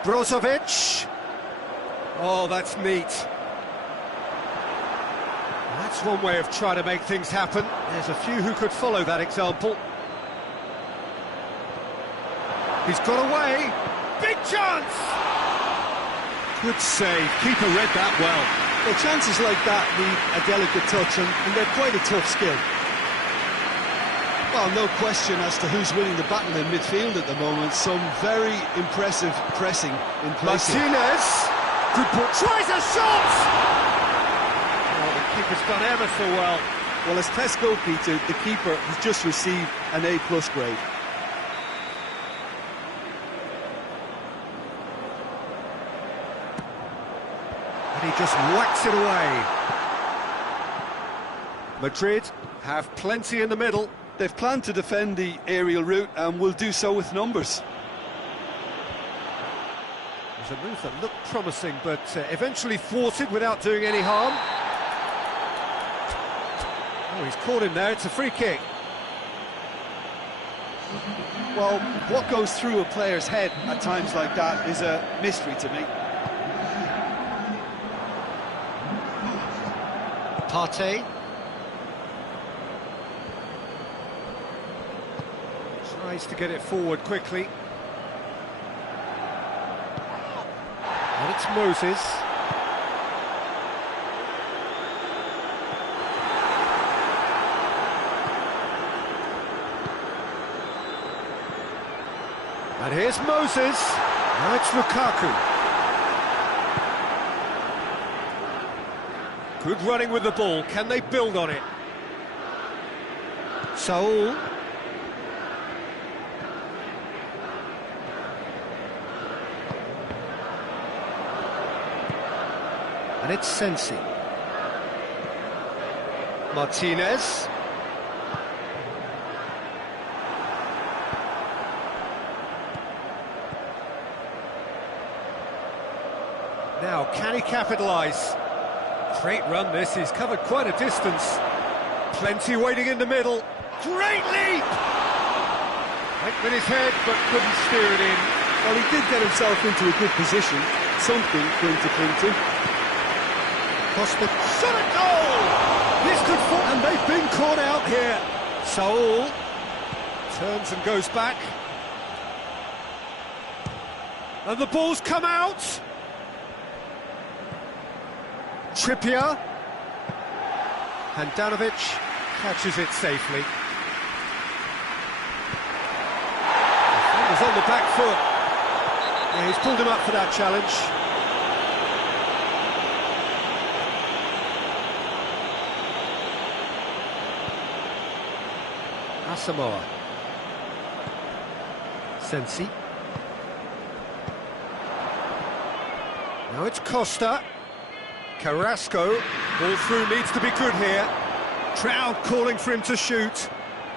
Brozovic. Oh, that's neat. That's one way of trying to make things happen. There's a few who could follow that example. He's got away. Big chance! Good save. Keeper read that well. Well, chances like that need a delicate touch, and they're quite a tough skill. Well, no question as to who's winning the battle in midfield at the moment. Some very impressive pressing in place. Martinez. Good ball. Tries a shot! Oh, the keeper's done ever so well. Well, as test goalkeeper, the keeper has just received an A+ grade. And he just whacks it away. Madrid have plenty in the middle. They've planned to defend the aerial route and will do so with numbers. There's a move that looked promising, but eventually thwarted without doing any harm. Oh, he's caught him there, it's a free kick. Well, what goes through a player's head at times like that is a mystery to me. Partey. Tries to get it forward quickly. And it's Moses. And here's Moses. Now it's Lukaku. Good running with the ball. Can they build on it? Saul. And it's Sensi. Martinez. Now, can he capitalise? Great run this, he's covered quite a distance. Plenty waiting in the middle. Great leap! Went with his head, but couldn't steer it in. Well, he did get himself into a good position. Something for him to cling to. Prospect shot a goal! This could fall, and they've been caught out here. Saul turns and goes back. And the ball's come out! Trippier. Handanovic catches it safely. He's on the back foot. Yeah, he's pulled him up for that challenge. Asamoah. Sensi. Now it's Costa. Carrasco, ball through, needs to be good here. Crowd calling for him to shoot.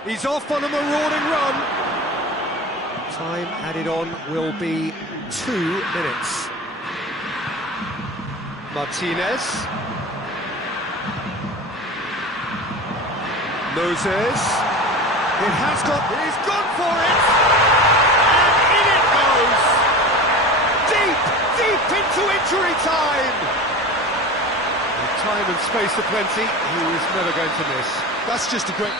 He's off on a marauding run. Time added on will be 2 minutes. Martinez. Moses. It has got, he's gone for it! And in it goes! Deep, deep into injury time! Time and space aplenty, he was never going to miss. That's just a great...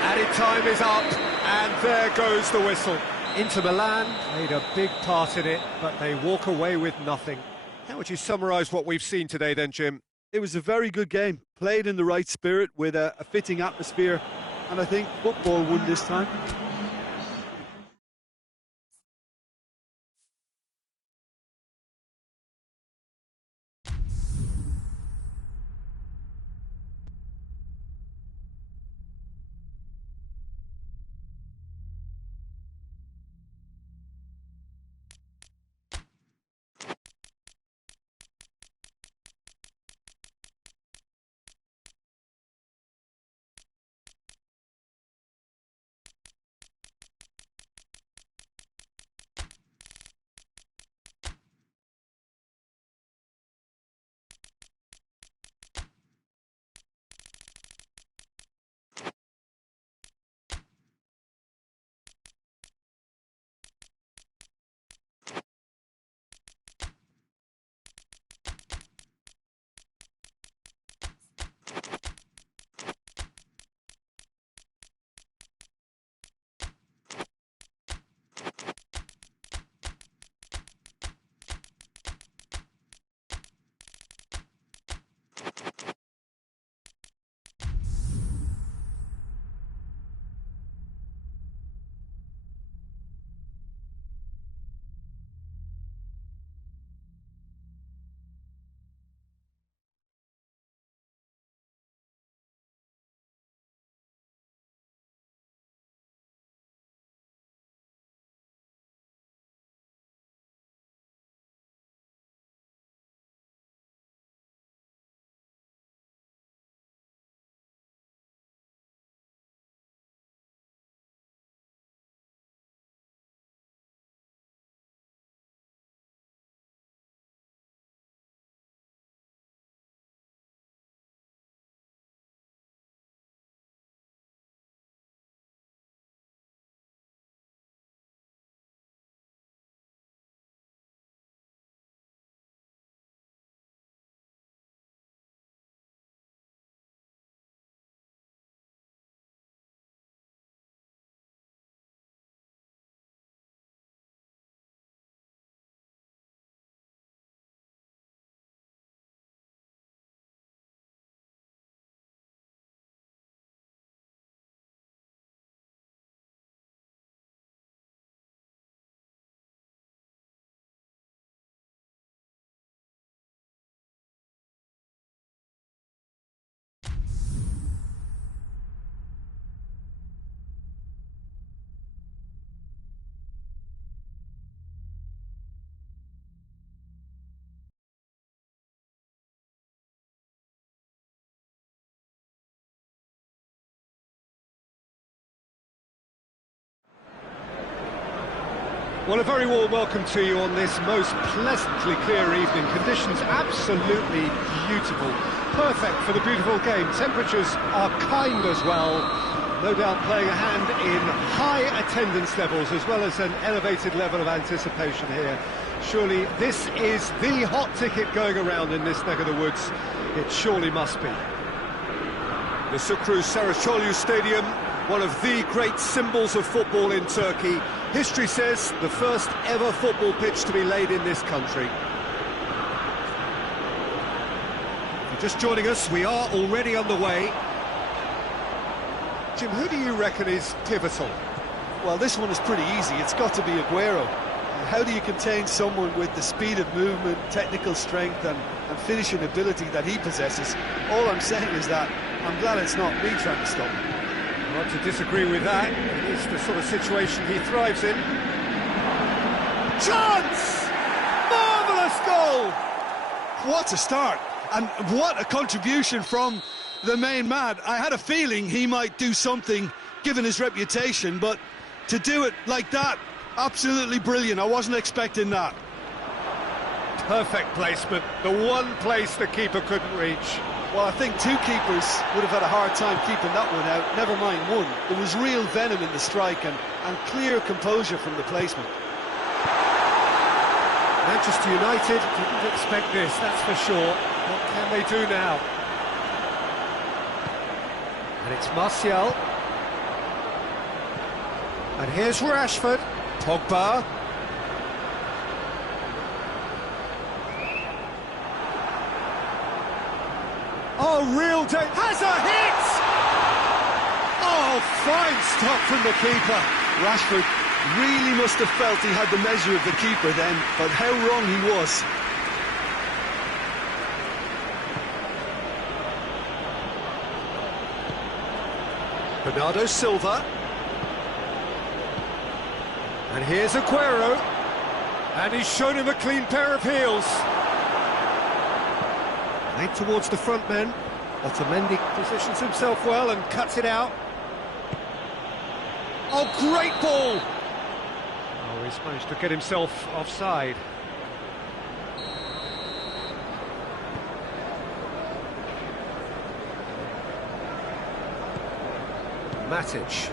Added time is up, and there goes the whistle. Inter Milan played a big part in it, but they walk away with nothing. How would you summarise what we've seen today then, Jim? It was a very good game, played in the right spirit with a fitting atmosphere, and I think football won this time. Well, a very warm welcome to you on this most pleasantly clear evening. Conditions absolutely beautiful. Perfect for the beautiful game. Temperatures are kind as well. No doubt playing a hand in high attendance levels as well as an elevated level of anticipation here. Surely this is the hot ticket going around in this neck of the woods. It surely must be. The Sucru Saracoğlu Stadium, one of the great symbols of football in Turkey. History says the first ever football pitch to be laid in this country. If you're just joining us, we are already underway. Jim, who do you reckon is pivotal? Well, this one is pretty easy. It's got to be Aguero. How do you contain someone with the speed of movement, technical strength and finishing ability that he possesses? All I'm saying is that I'm glad it's not me trying to stop him. Not to disagree with that. It's the sort of situation he thrives in. Chance! Marvellous goal! What a start, and what a contribution from the main man. I had a feeling he might do something, given his reputation, but to do it like that, absolutely brilliant. I wasn't expecting that. Perfect placement, the one place the keeper couldn't reach. Well, I think two keepers would have had a hard time keeping that one out, never mind one. There was real venom in the strike and clear composure from the placement. Manchester United didn't expect this, that's for sure. What can they do now? And it's Martial. And here's Rashford. Pogba. Oh, real danger. Has a hit! Oh, fine stop from the keeper. Rashford really must have felt he had the measure of the keeper then, but how wrong he was. Bernardo Silva. And here's Aguero. And he's shown him a clean pair of heels. Made towards the front men. Otamendi positions himself well and cuts it out. Oh, great ball! Oh, he's managed to get himself offside. Matic.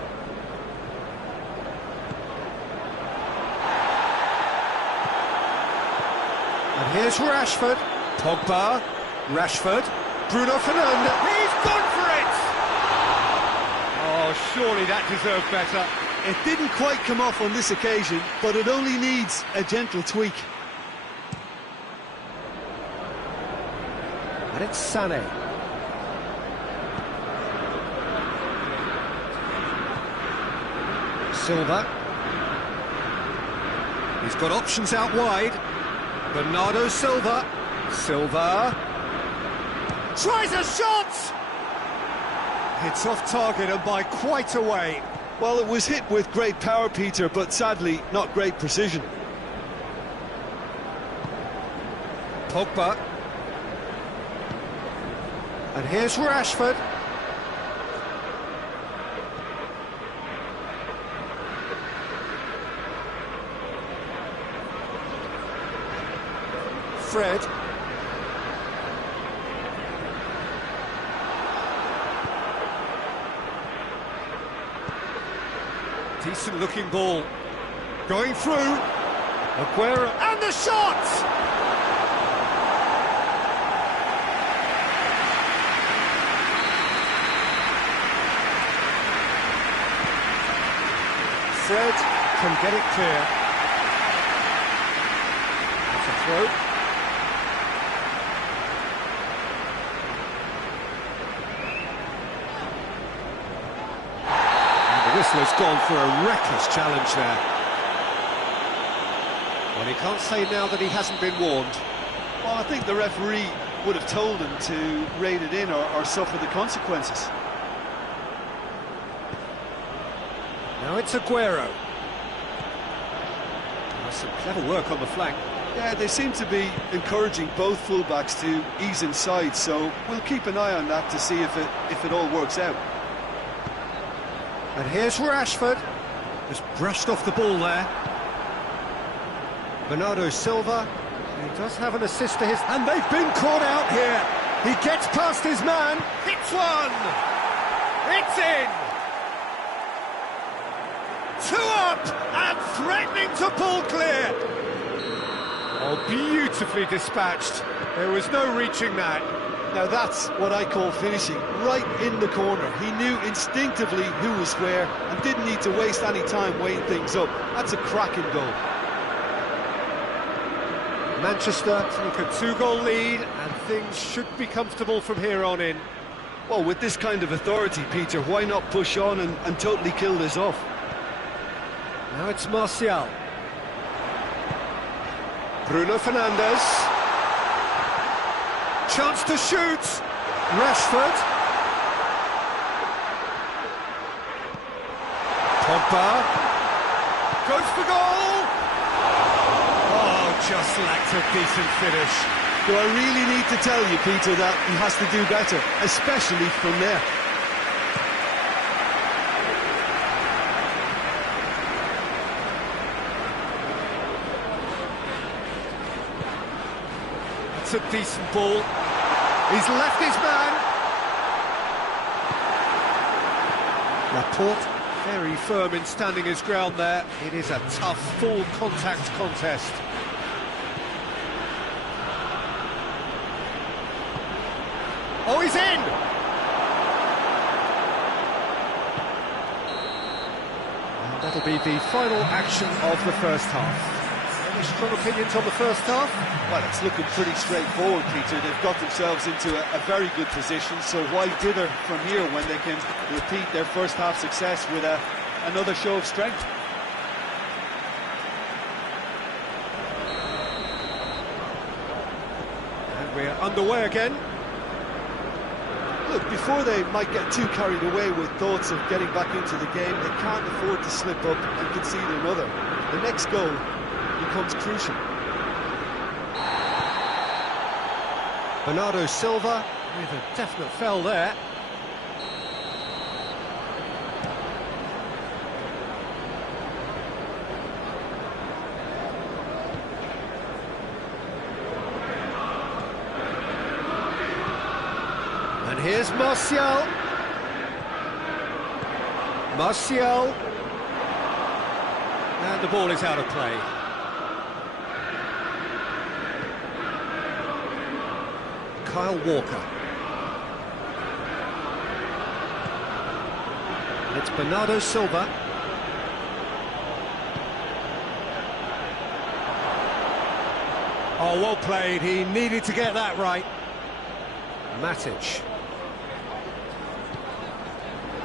And here's Rashford. Pogba. Rashford. Bruno Fernandes. He's gone for it! Oh, surely that deserved better. It didn't quite come off on this occasion, but it only needs a gentle tweak. And it's Sané. Silva. He's got options out wide. Bernardo Silva. Silva. Tries a shot! It's off target and by quite a way. Well, it was hit with great power, Peter, but sadly not great precision. Pogba. And here's Rashford. Fred. Decent looking ball. Going through. Aguero. And the shot! Fred can get it clear. That's a throw. The whistler's gone for a reckless challenge there. Well, he can't say now that he hasn't been warned. Well, I think the referee would have told him to rein it in or suffer the consequences. Now it's Aguero. That's some clever work on the flank. Yeah, they seem to be encouraging both fullbacks to ease inside, so we'll keep an eye on that to see if it all works out. And here's Rashford. Just brushed off the ball there. Bernardo Silva, he does have an assist to his... And they've been caught out here. He gets past his man, hits one! It's in! 2 up and threatening to pull clear. Oh, beautifully dispatched. There was no reaching that. Now that's what I call finishing, right in the corner. He knew instinctively who was where and didn't need to waste any time weighing things up. That's a cracking goal. Manchester take a 2-goal lead and things should be comfortable from here on in. Well, with this kind of authority, Peter, why not push on and totally kill this off? Now it's Martial. Bruno Fernandes. Chance to shoot. Rashford. Pogba. Goes for goal. Oh, just lacked a decent finish. Do I really need to tell you, Peter, that he has to do better, especially from there? It's a decent ball. He's left his man. Laporte, very firm in standing his ground there. It is a tough, full contact contest. Oh, he's in! And that'll be the final action of the first half. Any strong opinions on the first half? Well, it's looking pretty straightforward, Peter. They've got themselves into a very good position, so why dither from here when they can repeat their first half success with another show of strength? And we're underway again. Look, before they might get too carried away with thoughts of getting back into the game, they can't afford to slip up and concede another. The next goal becomes crucial. Bernardo Silva with a definite foul there. And here's Martial. Martial. And the ball is out of play. Kyle Walker. And it's Bernardo Silva. Oh, well played. He needed to get that right. Matic.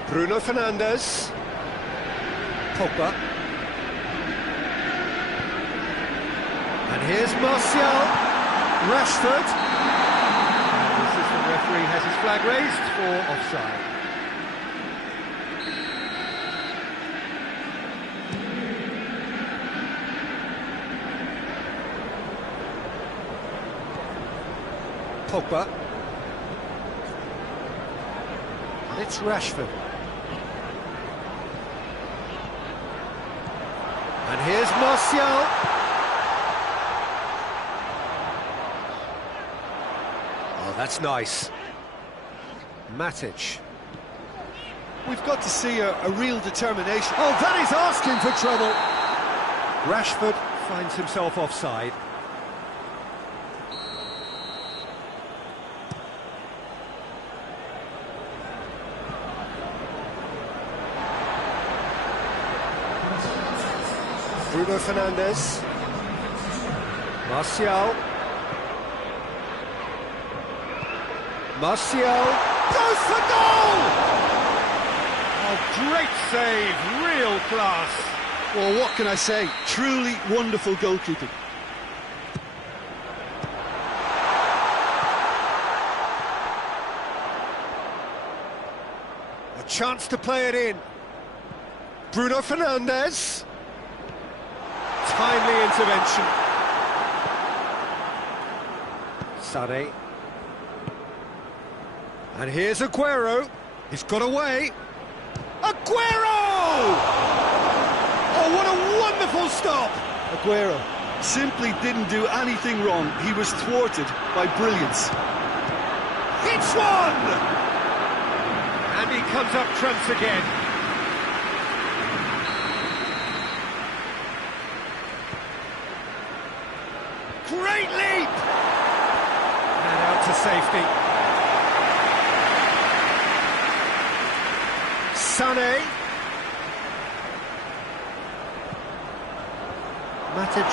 Bruno Fernandes. Pogba. And here's Martial. Rashford. The assistant referee has his flag raised for offside. Pogba. And it's Rashford. And here's Martial. Oh, that's nice. Matic. We've got to see a real determination. Oh, that is asking for trouble. Rashford finds himself offside. Bruno Fernandes. Martial. Martial goes for goal! Oh, great save, real class. Well, what can I say? Truly wonderful goalkeeping. A chance to play it in. Bruno Fernandes. Timely intervention. Sade. And here's Aguero. He's got away. Aguero! Oh, what a wonderful stop! Aguero simply didn't do anything wrong. He was thwarted by brilliance. It's one! And he comes up trumps again. Great leap! And out to safety. Sané. Matic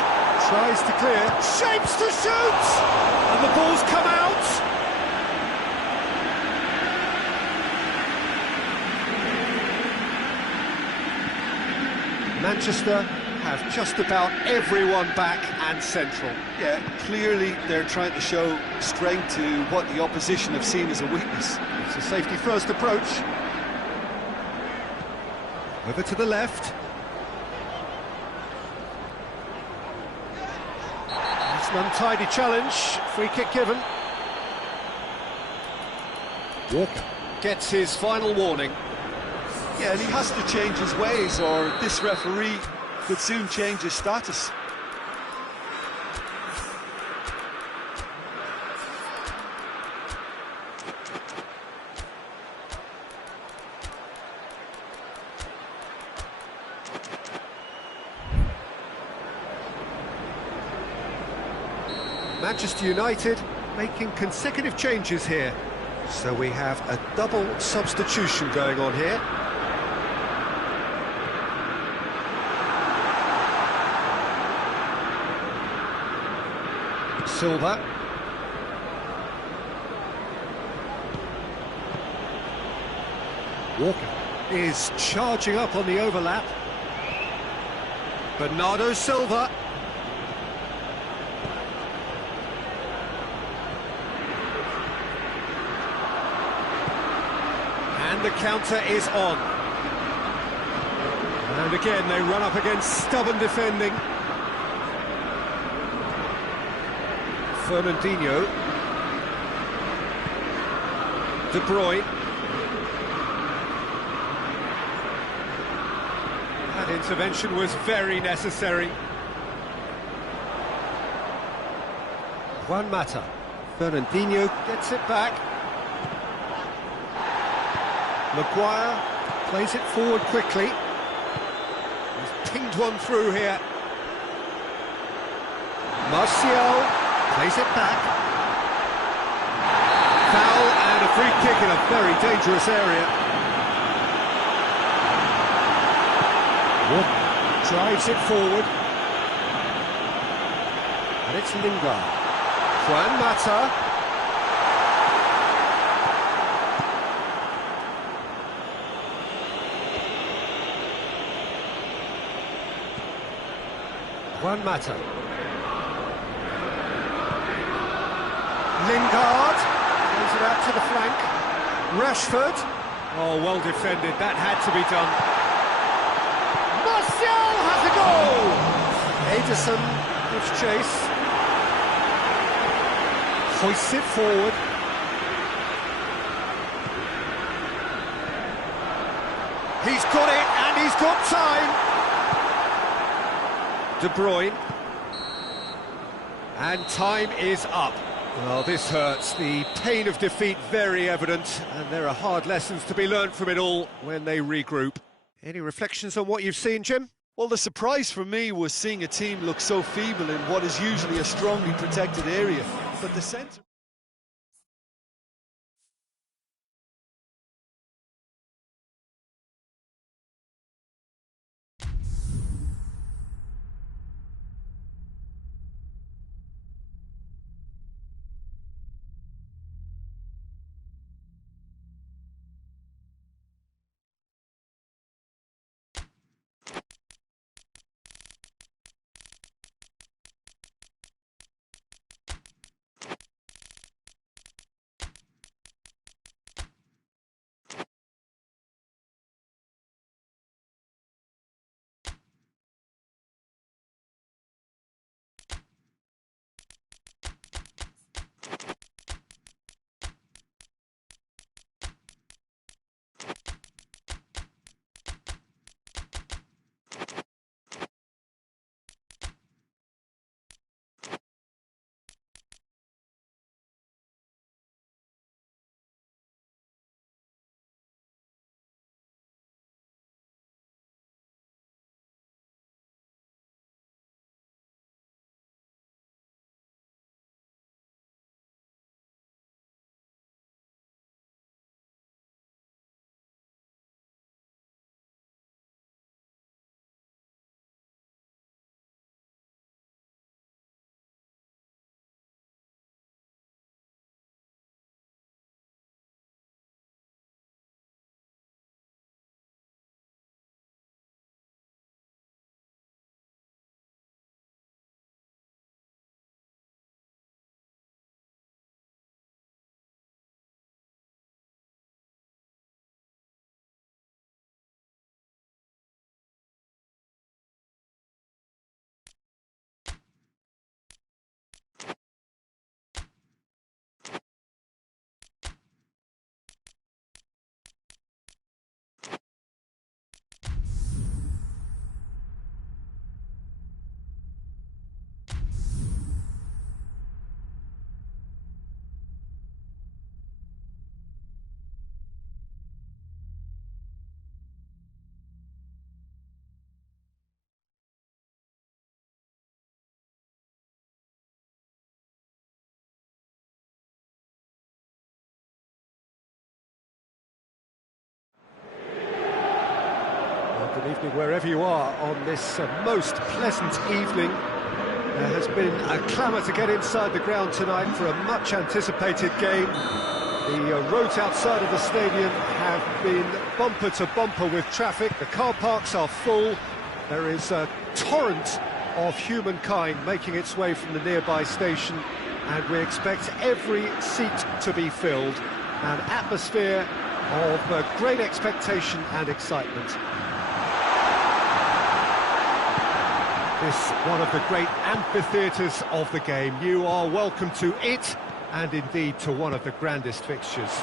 tries to clear, shapes to shoot! And the ball's come out! Manchester have just about everyone back and central. Yeah, clearly they're trying to show strength to what the opposition have seen as a weakness. It's a safety-first approach. Over to the left. It's an untidy challenge. Free kick given. Walker gets his final warning. Yeah, and he has to change his ways, or this referee could soon change his status. Manchester United making consecutive changes here. So we have a double substitution going on here. Silva. Walker is charging up on the overlap. Bernardo Silva. And the counter is on. And again they run up against stubborn defending. Fernandinho. De Bruyne. That intervention was very necessary. Juan Mata. Fernandinho gets it back. Maguire plays it forward quickly. He's pinged one through here. Martial plays it back. Foul and a free kick in a very dangerous area. Walker drives it forward. And it's Lingard. Juan Mata. Juan Mata. Lingard plays it out to the flank. Rashford. Oh, well defended. That had to be done. Martial has a goal. Ederson gives chase. Hoists it forward. He's got it and he's got time. De Bruyne. And time is up. Well, this hurts. The pain of defeat very evident, and there are hard lessons to be learned from it all when they regroup. Any reflections on what you've seen, Jim? Well, the surprise for me was seeing a team look so feeble in what is usually a strongly protected area. But the centre... Evening wherever you are on this most pleasant evening. There has been a clamour to get inside the ground tonight for a much anticipated game. The roads outside of the stadium have been bumper to bumper with traffic. The car parks are full. There is a torrent of humankind making its way from the nearby station, and we expect every seat to be filled. An atmosphere of great expectation and excitement. This one of the great amphitheatres of the game. You are welcome to it, and indeed to one of the grandest fixtures.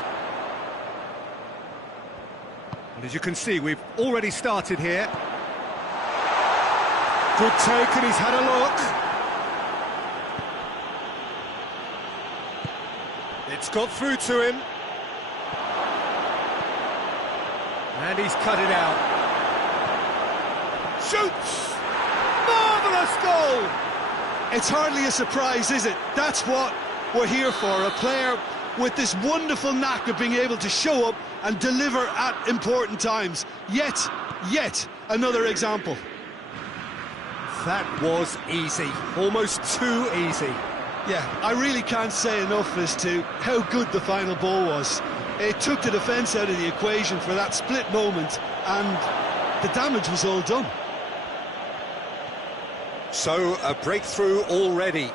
And as you can see, we've already started here. Good take, and he's had a look. It's got through to him. And he's cut it out. Shoots! Marvellous goal! It's hardly a surprise, is it? That's what we're here for, a player with this wonderful knack of being able to show up and deliver at important times. Yet another example. That was easy, almost too easy. Yeah, I really can't say enough as to how good the final ball was. It took the defence out of the equation for that split moment, and the damage was all done. So, a breakthrough already.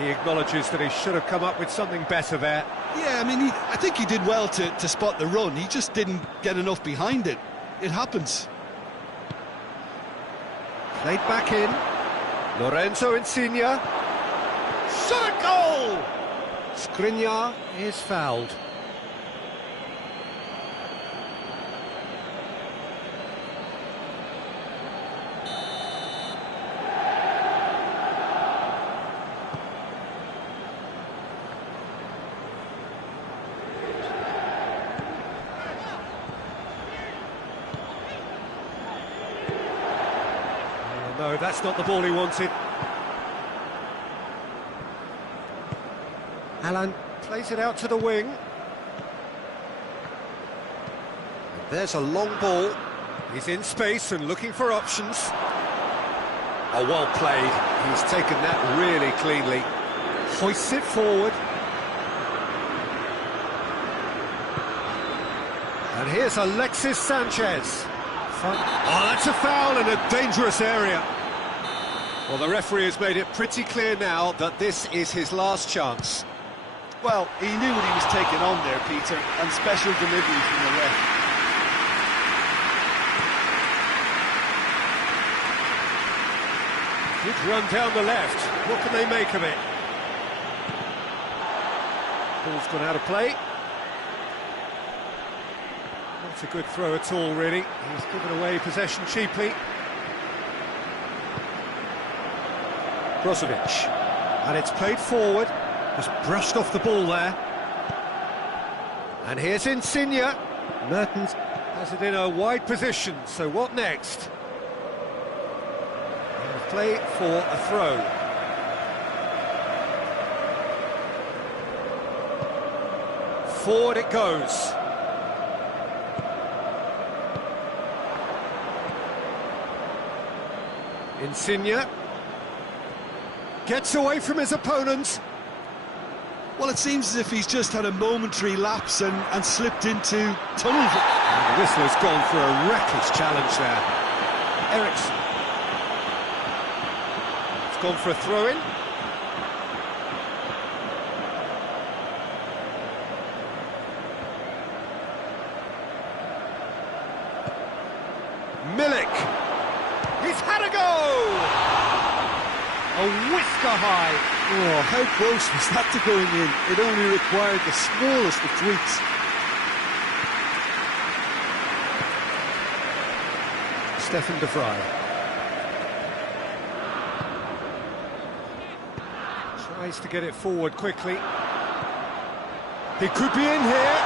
He acknowledges that he should have come up with something better there. Yeah, I mean, I think he did well to spot the run. He just didn't get enough behind it. It happens. Played back in. Lorenzo Insigne. Shot a goal! Skriniar is fouled. No, that's not the ball he wanted. Alan plays it out to the wing. And there's a long ball. He's in space and looking for options. Oh, well played. He's taken that really cleanly. Hoists it forward. And here's Alexis Sanchez. Oh, that's a foul in a dangerous area. Well, the referee has made it pretty clear now that this is his last chance. Well, he knew what he was taking on there, Peter, and special delivery from the ref. Good run down the left. What can they make of it? Ball's gone out of play. Not a good throw at all, really. He's given away possession cheaply. Brozovic. And it's played forward. Just brushed off the ball there. And here's Insigne. Mertens has it in a wide position, so what next? And play for a throw. Forward it goes. Insigne gets away from his opponent. Well, it seems as if he's just had a momentary lapse and slipped into tunnel. And the whistle has gone for a reckless challenge there. Eriksson. It's gone for a throw-in. Milik. He's had a go! A whisker high. Oh, how close was that to going in? It only required the smallest of tweaks. Stefan de Vrij. Tries to get it forward quickly. He could be in here.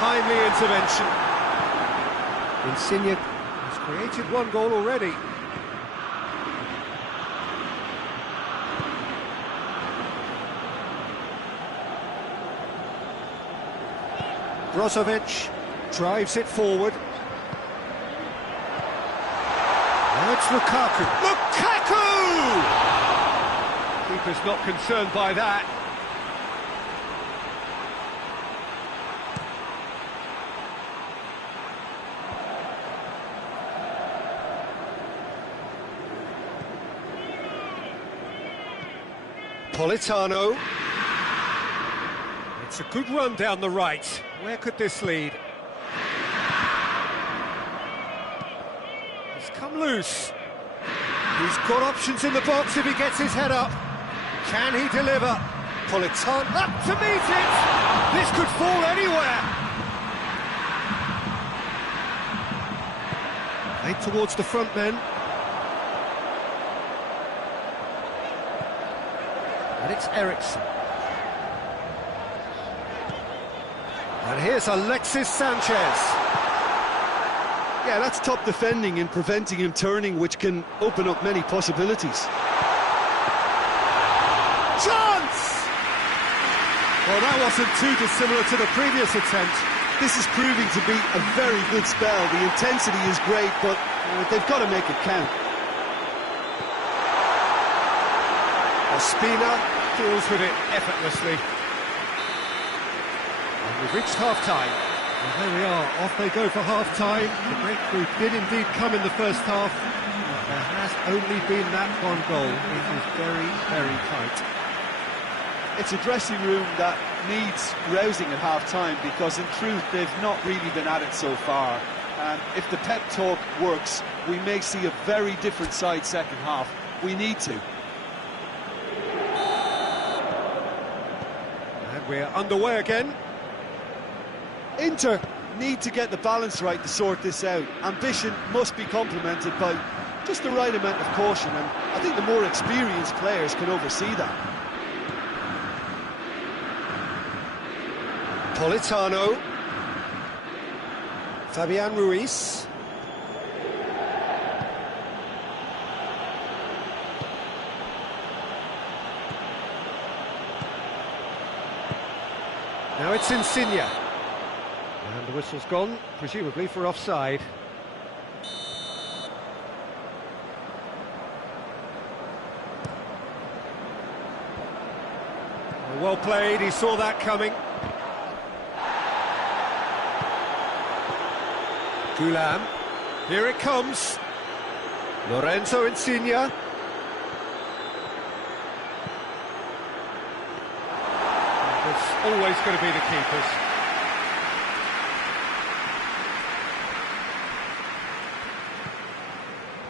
Timely intervention. Insigne has created one goal already. Brozovic drives it forward. Now it's Lukaku. Lukaku! Keeper's not concerned by that. Politano. It's a good run down the right. Where could this lead? He's come loose. He's got options in the box if he gets his head up. Can he deliver? Politano up to meet it! This could fall anywhere! Played towards the front men. And it's Eriksson. And here's Alexis Sanchez. Yeah, that's top defending and preventing him turning, which can open up many possibilities. Chance! Well, that wasn't too dissimilar to the previous attempt. This is proving to be a very good spell. The intensity is great, but they've got to make it count. Ospina deals with it effortlessly. And we've reached half-time. And there we are, off they go for half-time. The breakthrough did indeed come in the first half. But there has only been that one goal. It is very, very tight. It's a dressing room that needs rousing at half-time, because in truth they've not really been at it so far. And if the pep talk works, we may see a very different side second half. We need to. And we're underway again. Inter need to get the balance right to sort this out. Ambition must be complemented by just the right amount of caution, and I think the more experienced players can oversee that. Politano. Fabian Ruiz. Now it's Insigne. And the whistle's gone, presumably for offside. Well played, he saw that coming. Gulam, here it comes. Lorenzo Insigne. It's always going to be the keepers.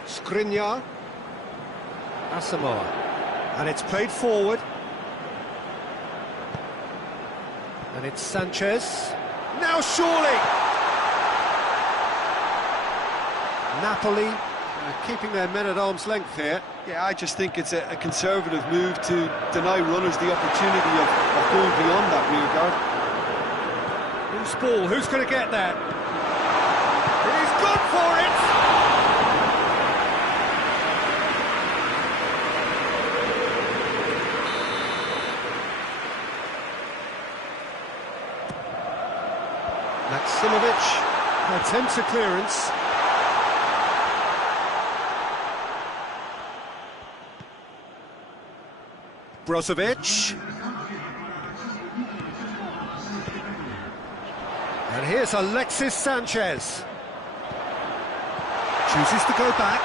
Skriniar. Asamoah. And it's played forward. And it's Sanchez. Now surely! Napoli keeping their men at arm's length here. Yeah, I just think it's a conservative move to deny runners the opportunity of going beyond that rear guard. Loose ball, who's going to get that? He's gone for it! Maximovic attempts a clearance. Brozovic. And here's Alexis Sanchez. Chooses to go back.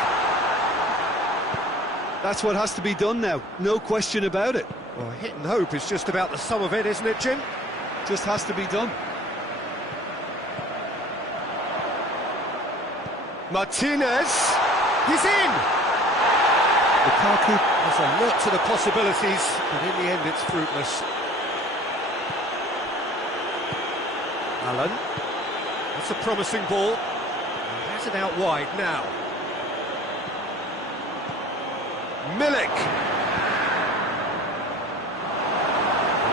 That's what has to be done now, no question about it. Well, hit and hope is just about the sum of it, isn't it, Jim? Just has to be done. Martinez, he's in! Lukaku has a lot to the possibilities, but in the end it's fruitless. Allen, that's a promising ball. He has it out wide now. Milik.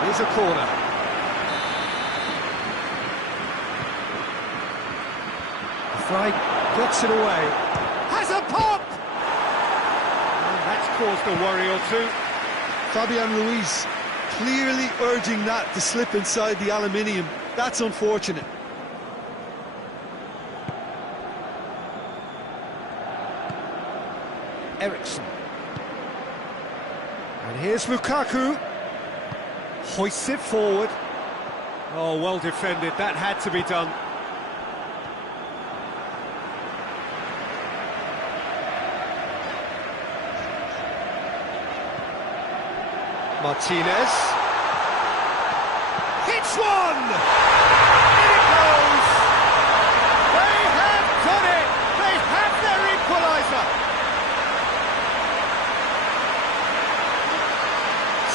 Here's a corner. Fry blocks it away. Has a pop! And that's caused a worry or two. Fabian Ruiz clearly urging that to slip inside the aluminium. That's unfortunate. Eriksson. And here's Lukaku. Hoists it forward. Oh, well defended. That had to be done. Martinez. Hits one! In it goes! They have done it! They have their equaliser!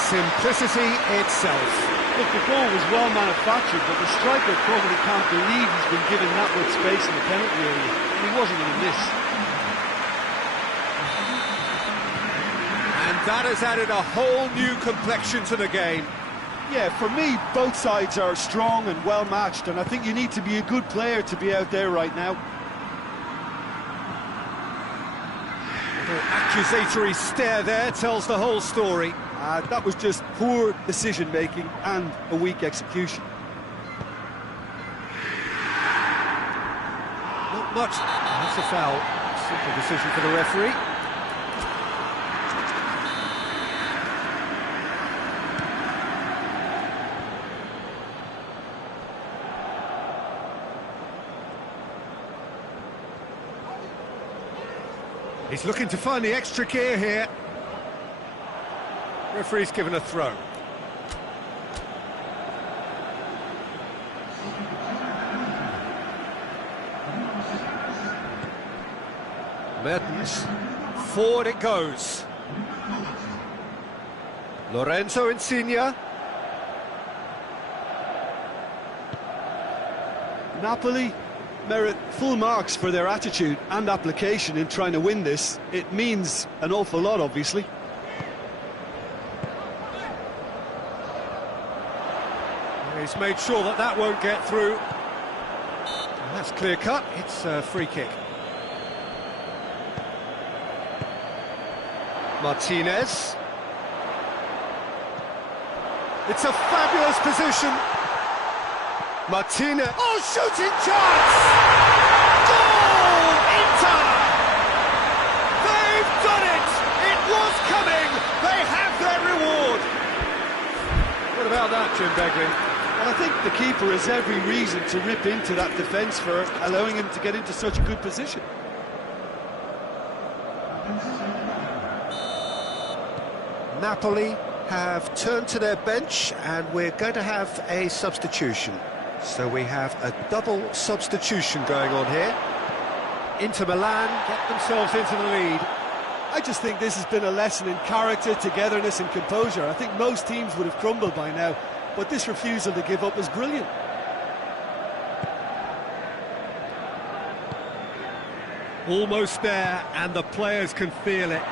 Simplicity itself. Look, the goal was well manufactured, but the striker probably can't believe he's been given that much space in the penalty area. He wasn't going to miss. And that has added a whole new complexion to the game. Yeah, for me, both sides are strong and well matched, and I think you need to be a good player to be out there right now. The accusatory stare there tells the whole story. That was just poor decision-making and a weak execution. Not much. That's a foul. Simple decision for the referee. He's looking to find the extra gear here. Referee's given a throw. Mertens. Forward it goes. Lorenzo Insigne. Napoli merit full marks for their attitude and application in trying to win this. It means an awful lot, obviously. He's made sure that that won't get through. And that's clear cut. It's a free kick. Martinez. It's a fabulous position. Martinez. Oh, shooting chance! Goal! Inter! They've done it! It was coming! They have their reward! What about that, Jim Begley? Well, I think the keeper has every reason to rip into that defence for allowing him to get into such a good position. Napoli have turned to their bench and we're going to have a substitution. So we have a double substitution going on here. Inter Milan get themselves into the lead. I just think this has been a lesson in character, togetherness and composure. I think most teams would have crumbled by now, but this refusal to give up was brilliant. Almost there, and the players can feel it.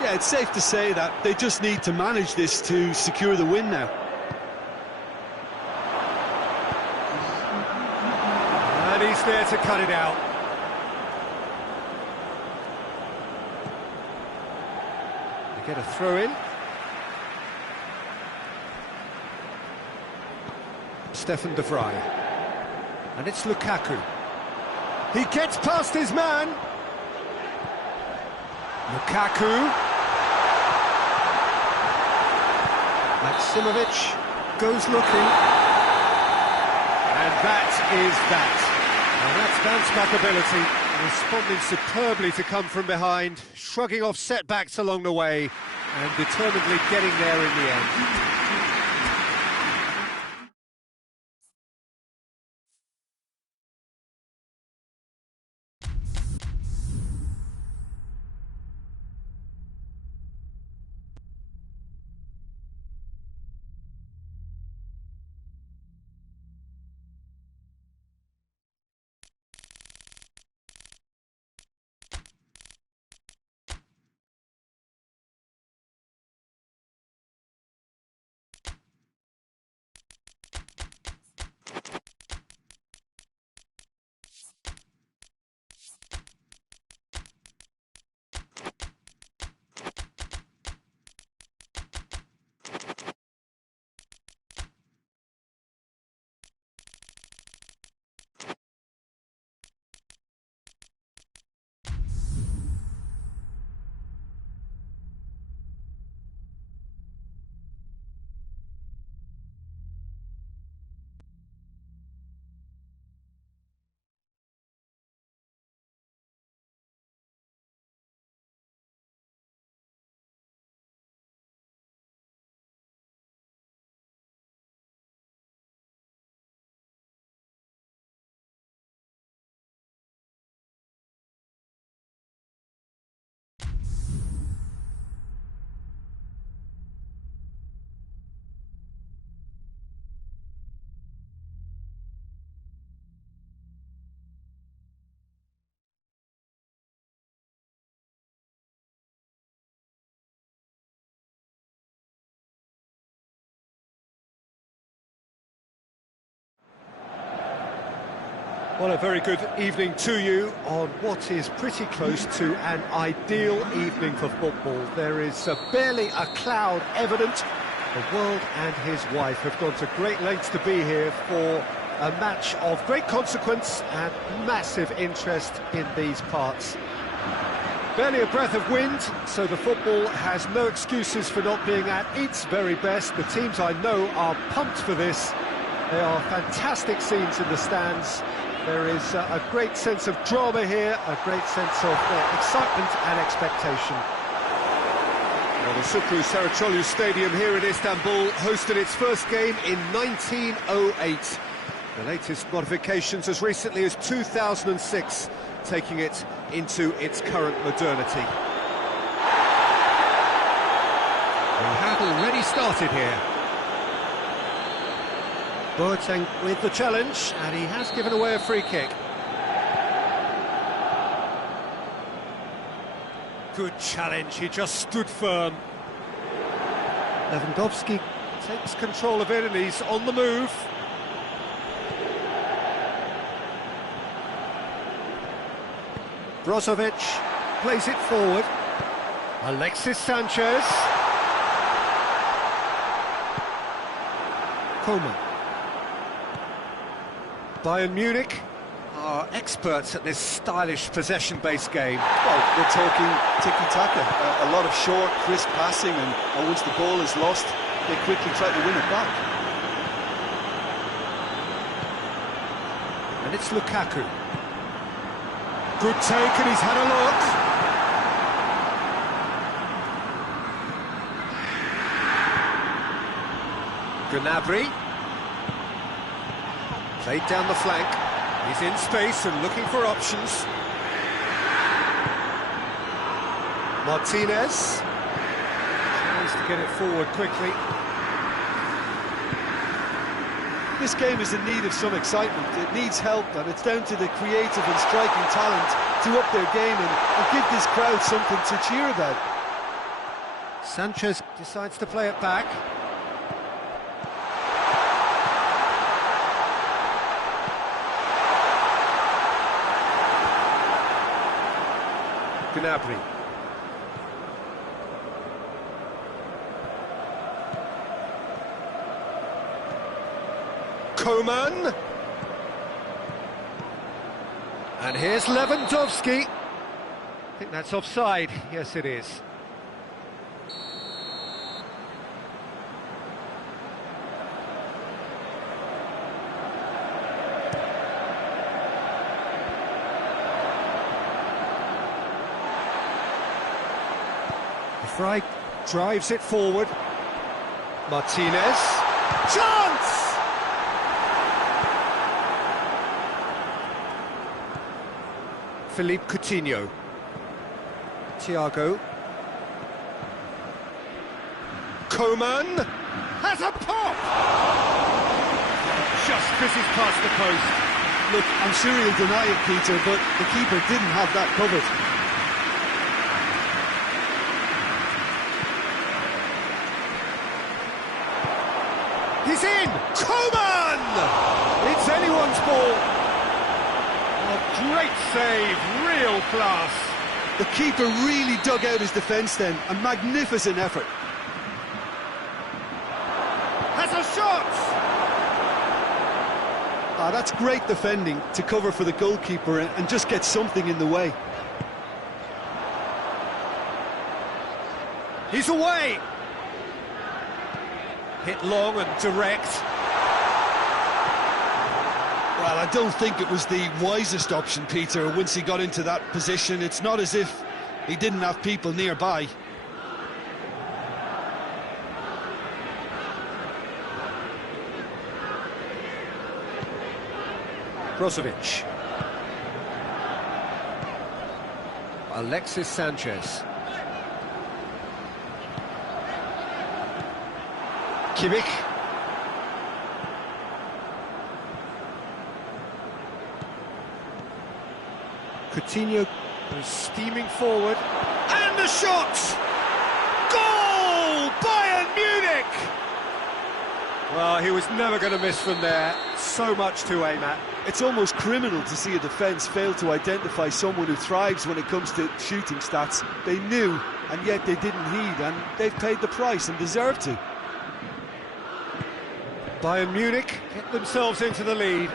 Yeah, it's safe to say that they just need to manage this to secure the win now. And he's there to cut it out. They get a throw in. Stefan de Vrij. And it's Lukaku. He gets past his man. Lukaku. Maximovic goes looking. And that is that. And that's bounce-back ability, responding superbly to come from behind, shrugging off setbacks along the way, and determinedly getting there in the end. Well, a very good evening to you on what is pretty close to an ideal evening for football. There is barely a cloud evident. The world and his wife have gone to great lengths to be here for a match of great consequence and massive interest in these parts. Barely a breath of wind, so the football has no excuses for not being at its very best. The teams I know are pumped for this. There are fantastic scenes in the stands. There is a great sense of drama here, a great sense of excitement and expectation. Well, the Sukru Saracoğlu Stadium here in Istanbul hosted its first game in 1908. The latest modifications as recently as 2006, taking it into its current modernity. We have already started here. Boateng with the challenge, and he has given away a free kick. Good challenge, he just stood firm. Lewandowski takes control of it and he's on the move. Brozovic plays it forward. Alexis Sanchez. Coman. Bayern Munich are experts at this stylish possession-based game. Well, we're talking tiki-taka, a lot of short, crisp passing, and once the ball is lost, they quickly try to win it back. And it's Lukaku. Good take, and he's had a look. Gnabry. Played down the flank. He's in space and looking for options. Martinez. Tries to get it forward quickly. This game is in need of some excitement. It needs help, and it's down to the creative and striking talent to up their game and give this crowd something to cheer about. Sanchez decides to play it back. Gnabry. Coman. And here's Lewandowski. I think that's offside. Yes, it is. Fry drives it forward. Martinez. Chance! Philippe Coutinho. Thiago. Coman has a pop! Just fizzes past the post. Look, I'm sure he'll deny it, Peter, but the keeper didn't have that covered. He's in! Coman! It's anyone's ball. A great save, real class. The keeper really dug out his defence then. A magnificent effort. Has a shot! That's great defending to cover for the goalkeeper and just get something in the way. He's away! Hit long and direct. Well, I don't think it was the wisest option, Peter, once he got into that position. It's not as if he didn't have people nearby. Brozovic. Alexis Sanchez. Kimmich. Coutinho goes steaming forward. And a shot! Goal! Bayern Munich! Well, he was never going to miss from there. So much to aim at. It's almost criminal to see a defence fail to identify someone who thrives when it comes to shooting stats. They knew, and yet they didn't heed, and they've paid the price and deserve to. Bayern Munich get themselves into the lead.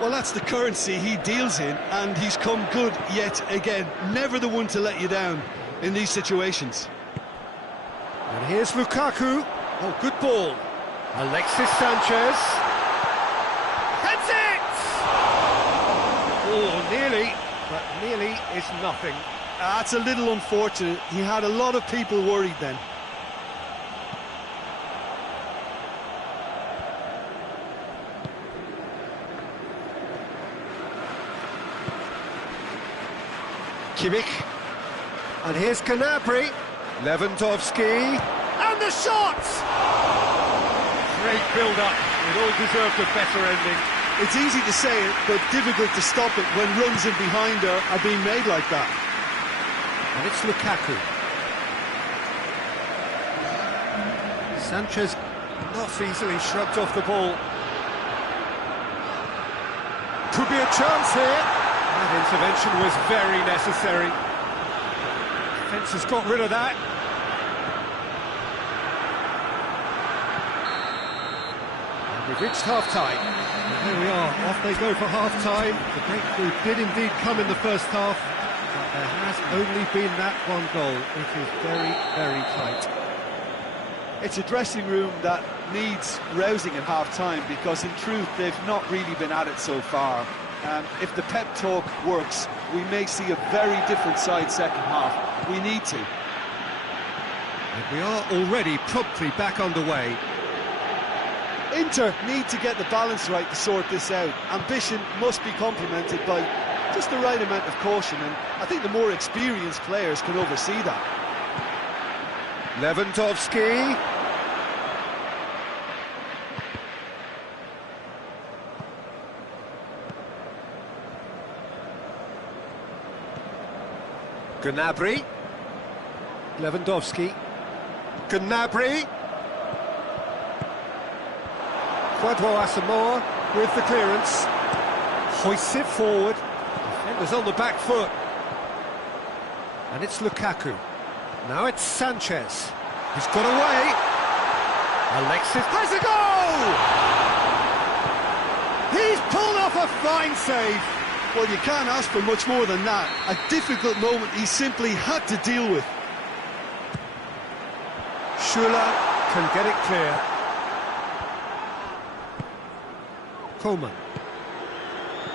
Well, that's the currency he deals in, and he's come good yet again. Never the one to let you down in these situations. And here's Lukaku. Oh, good ball. Alexis Sanchez. Heads it! Oh, nearly, but nearly is nothing. That's a little unfortunate. He had a lot of people worried then. Kimmich. And here's Gnabry. Lewandowski. And the shot! Great build-up. It all deserved a better ending. It's easy to say it, but difficult to stop it when runs in behind are being made like that. And it's Lukaku. Sanchez not easily shrugged off the ball. Could be a chance here. That intervention was very necessary. Defence has got rid of that. And we've reached half-time. And here we are, off they go for half-time. The breakthrough did indeed come in the first half, but there has only been that one goal. It is very, very tight. It's a dressing room that needs rousing at half-time, because in truth they've not really been at it so far. If the pep talk works, we may see a very different side second half. We need to. And we are already promptly back underway. Inter need to get the balance right to sort this out. Ambition must be complemented by just the right amount of caution, and I think the more experienced players can oversee that. Lewandowski. Gnabry. Lewandowski. Gnabry. Kwadwo Asamoah with the clearance. Hoists it forward. Defenders on the back foot. And it's Lukaku. Now it's Sanchez. He's got away. Alexis has a goal! He's pulled off a fine save. Well, you can't ask for much more than that. A difficult moment he simply had to deal with. Schuller can get it clear. Coleman.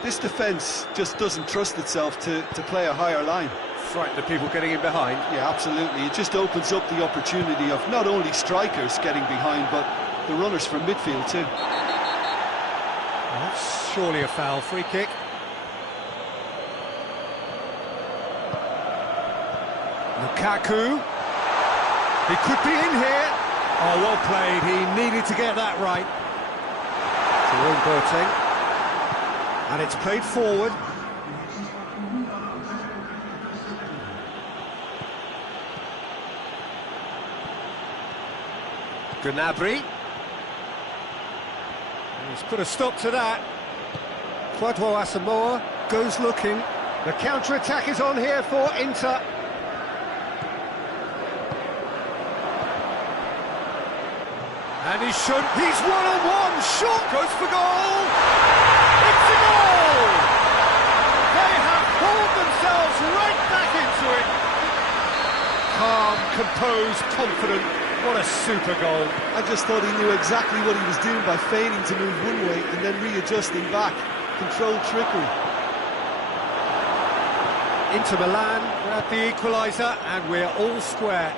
This defence just doesn't trust itself to play a higher line. Frighten the people getting in behind. Yeah, absolutely. It just opens up the opportunity of not only strikers getting behind, but the runners from midfield too. That's surely a foul. Free kick. Lukaku. He could be in here. Oh, well played. He needed to get that right. Jerome Boateng. And it's played forward. Gnabry. He's put a stop to that. Kwadwo Asamoah goes looking. The counter-attack is on here for Inter. And he's one-on-one, shot goes for goal! It's a goal! They have pulled themselves right back into it. Calm, composed, confident, what a super goal. I just thought he knew exactly what he was doing by feigning to move one way and then readjusting back. Controlled trickery. Inter Milan grab the equaliser and we're all square.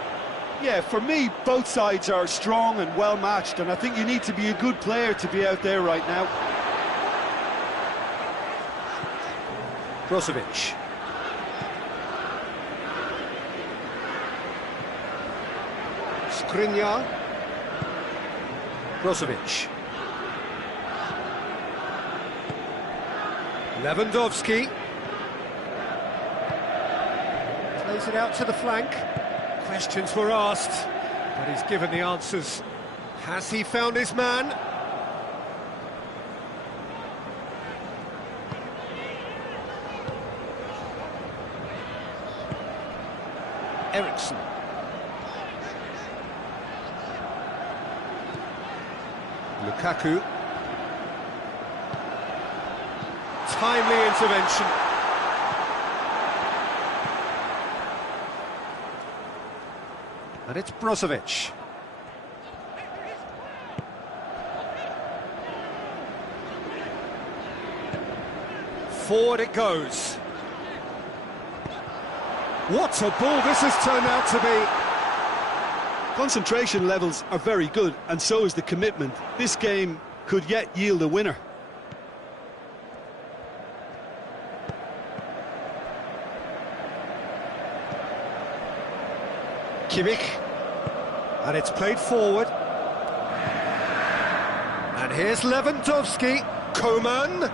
Yeah, for me, both sides are strong and well-matched, and I think you need to be a good player to be out there right now. Brozovic. Skriniar. Brozovic. Lewandowski. Plays it out to the flank. Questions were asked, but he's given the answers. Has he found his man? Eriksson. Lukaku. Timely intervention. And it's Brozovic. Forward it goes. What a ball this has turned out to be. Concentration levels are very good, and so is the commitment. This game could yet yield a winner. Kimmich, and it's played forward. And here's Lewandowski, Coman.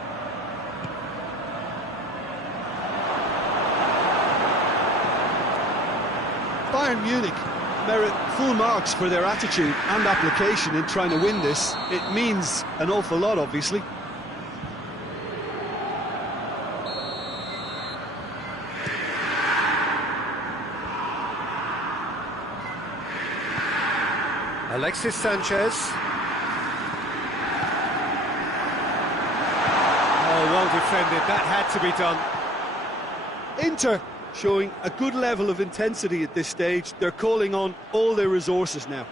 Bayern Munich merit full marks for their attitude and application in trying to win this. It means an awful lot, obviously. Alexis Sanchez. Oh, well defended. That had to be done. Inter showing a good level of intensity at this stage. They're calling on all their resources now.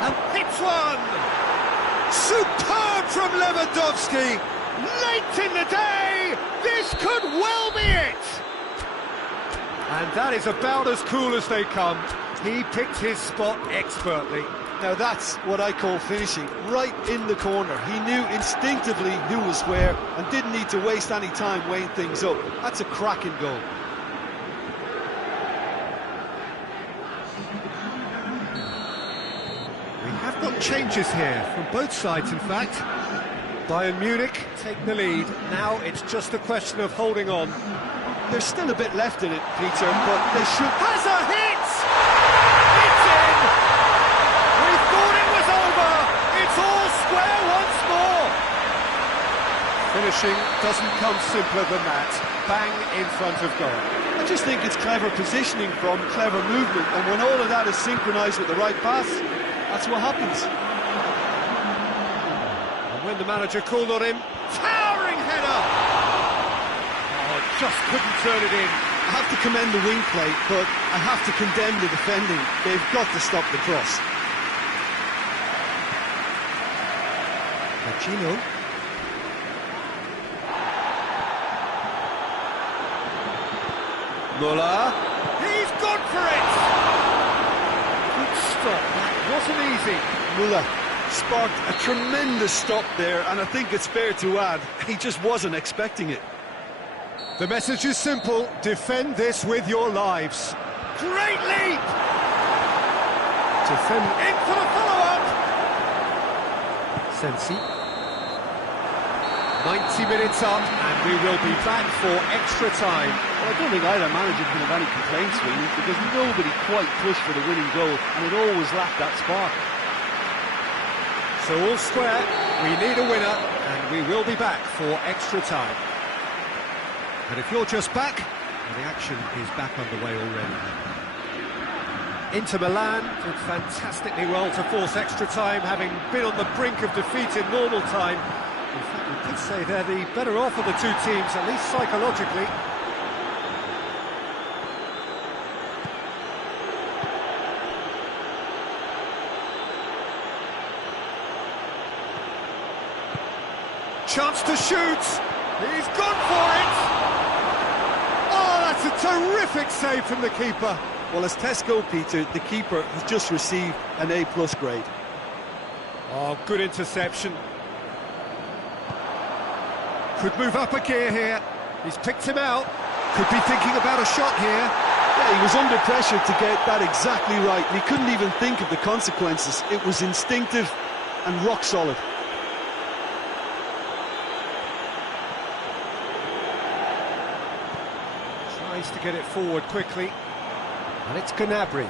And hits one! Superb from Lewandowski! Late in the day! This could well be it! And that is about as cool as they come. He picked his spot expertly. Now that's what I call finishing, right in the corner. He knew instinctively who was where and didn't need to waste any time weighing things up. That's a cracking goal. We have got changes here from both sides, in fact. Bayern Munich take the lead. Now it's just a question of holding on. There's still a bit left in it, Peter, but they should... Has a hit! It's in! We thought it was over! It's all square once more! Finishing doesn't come simpler than that. Bang in front of goal. I just think it's clever positioning from clever movement, and when all of that is synchronised with the right pass, that's what happens. And when the manager called on him, towering header! Just couldn't turn it in. I have to commend the wing play, but I have to condemn the defending. They've got to stop the cross. Pacino. Muller. He's gone for it! Good stop, that wasn't easy. Muller sparked a tremendous stop there, and I think it's fair to add, he just wasn't expecting it. The message is simple, defend this with your lives. Great leap! Defend in for the follow-up! Sensi. 90 minutes up, and we will be back for extra time. Well, I don't think either manager can have any complaints, really, because nobody quite pushed for the winning goal, and it always lacked that spark. So all square, we need a winner, and we will be back for extra time. And if you're just back, well, the action is back underway already. Inter Milan did fantastically well to force extra time, having been on the brink of defeat in normal time. In fact, we could say they're the better off of the two teams, at least psychologically. Chance to shoot! He's gone for it! That's a terrific save from the keeper. Well, as tests go, Peter, the keeper has just received an A+ grade. Oh, good interception. Could move up a gear here. He's picked him out. Could be thinking about a shot here. Yeah, he was under pressure to get that exactly right, and he couldn't even think of the consequences. It was instinctive and rock solid. Tries to get it forward quickly, and it's Gnabry.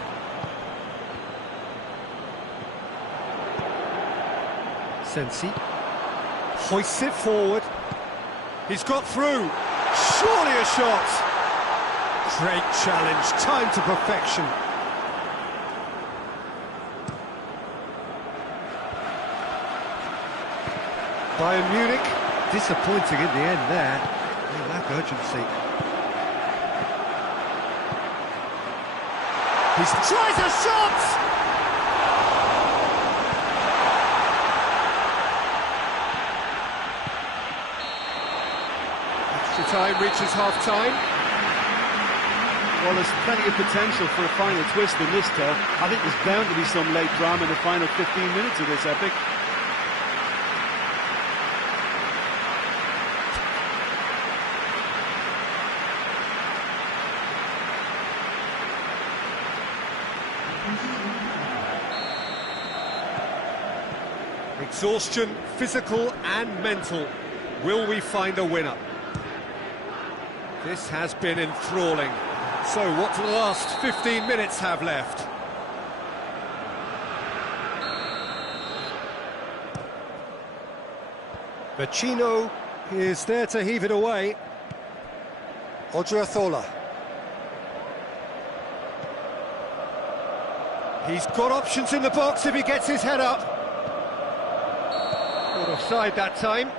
Sensi hoists it forward. He's got through. Surely a shot! Great challenge, timed to perfection. Bayern Munich, disappointing in the end there. They lack urgency. He tries a shot! Extra time reaches half-time. Well, there's plenty of potential for a final twist in this tale. I think there's bound to be some late drama in the final 15 minutes of this epic. Exhaustion, physical and mental. Will we find a winner? This has been enthralling. So what do the last 15 minutes have left? Vecino is there to heave it away. Odriozola. He's got options in the box if he gets his head up. Caught offside that time.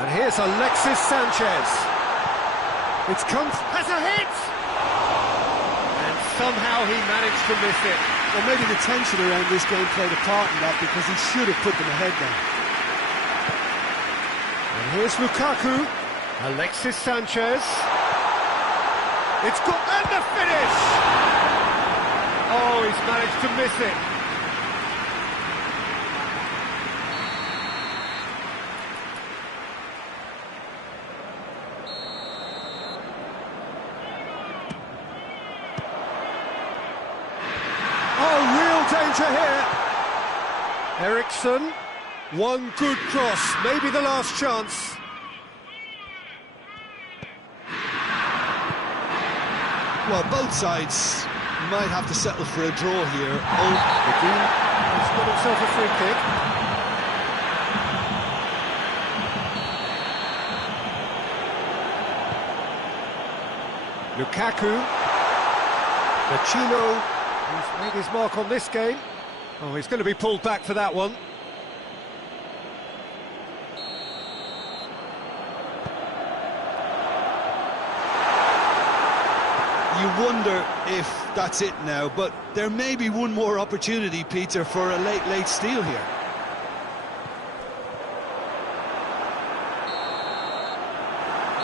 And here's Alexis Sanchez. It's come... has a hit! And somehow he managed to miss it. Well, maybe the tension around this game played a part in that, because he should have put them ahead then. And here's Lukaku. Alexis Sanchez. It's got... and the finish! Oh, he's managed to miss it. Danger here. Eriksson, one good cross, maybe the last chance. Well, both sides might have to settle for a draw here. Oh, McGinn has got himself a free kick. Lukaku, Vecino. He's made his mark on this game. Oh, he's going to be pulled back for that one. You wonder if that's it now, but there may be one more opportunity, Peter, for a late steal here.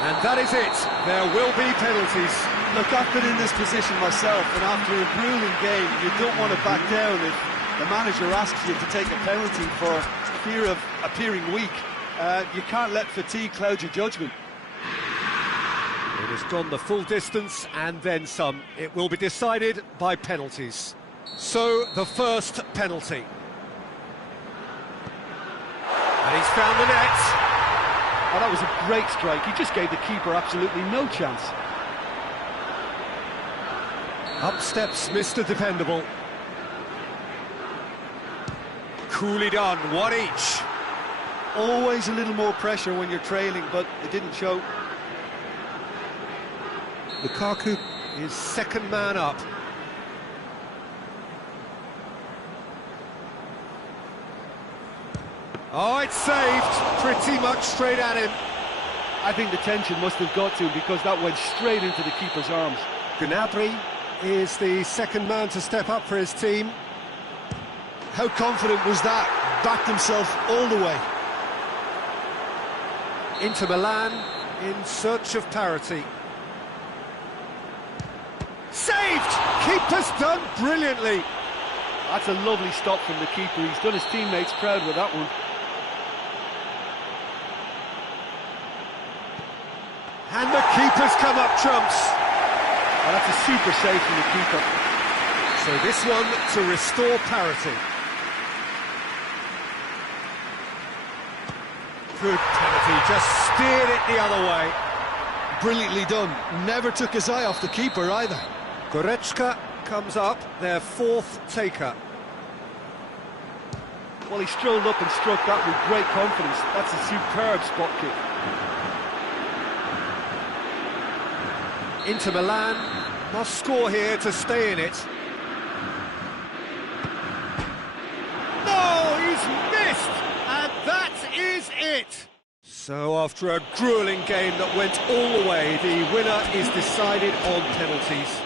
And that is it. There will be penalties. Look, I've been in this position myself, and after a grueling game, you don't want to back down if the manager asks you to take a penalty for fear of appearing weak. You can't let fatigue cloud your judgment. It has gone the full distance and then some. It will be decided by penalties. So, the first penalty. And he's found the net. Oh, that was a great strike. He just gave the keeper absolutely no chance. Up steps Mr. Dependable. Coolly done, one each. Always a little more pressure when you're trailing, but it didn't show. Lukaku is second man up. Oh, it's saved, pretty much straight at him. I think the tension must have got to him because that went straight into the keeper's arms. Gnabry is the second man to step up for his team. How confident was that? Backed himself all the way. Inter Milan in search of parity. Saved! Keeper's done brilliantly. That's a lovely stop from the keeper. He's done his teammates proud with that one. And the keeper's come up trumps. And that's a super save from the keeper. So this one to restore parity. Good penalty, just steered it the other way. Brilliantly done. Never took his eye off the keeper either. Goretzka comes up, their fourth taker. Well, he strolled up and struck that with great confidence. That's a superb spot kick. Inter Milan must score here to stay in it. No, he's missed! And that is it! So after a gruelling game that went all the way, the winner is decided on penalties.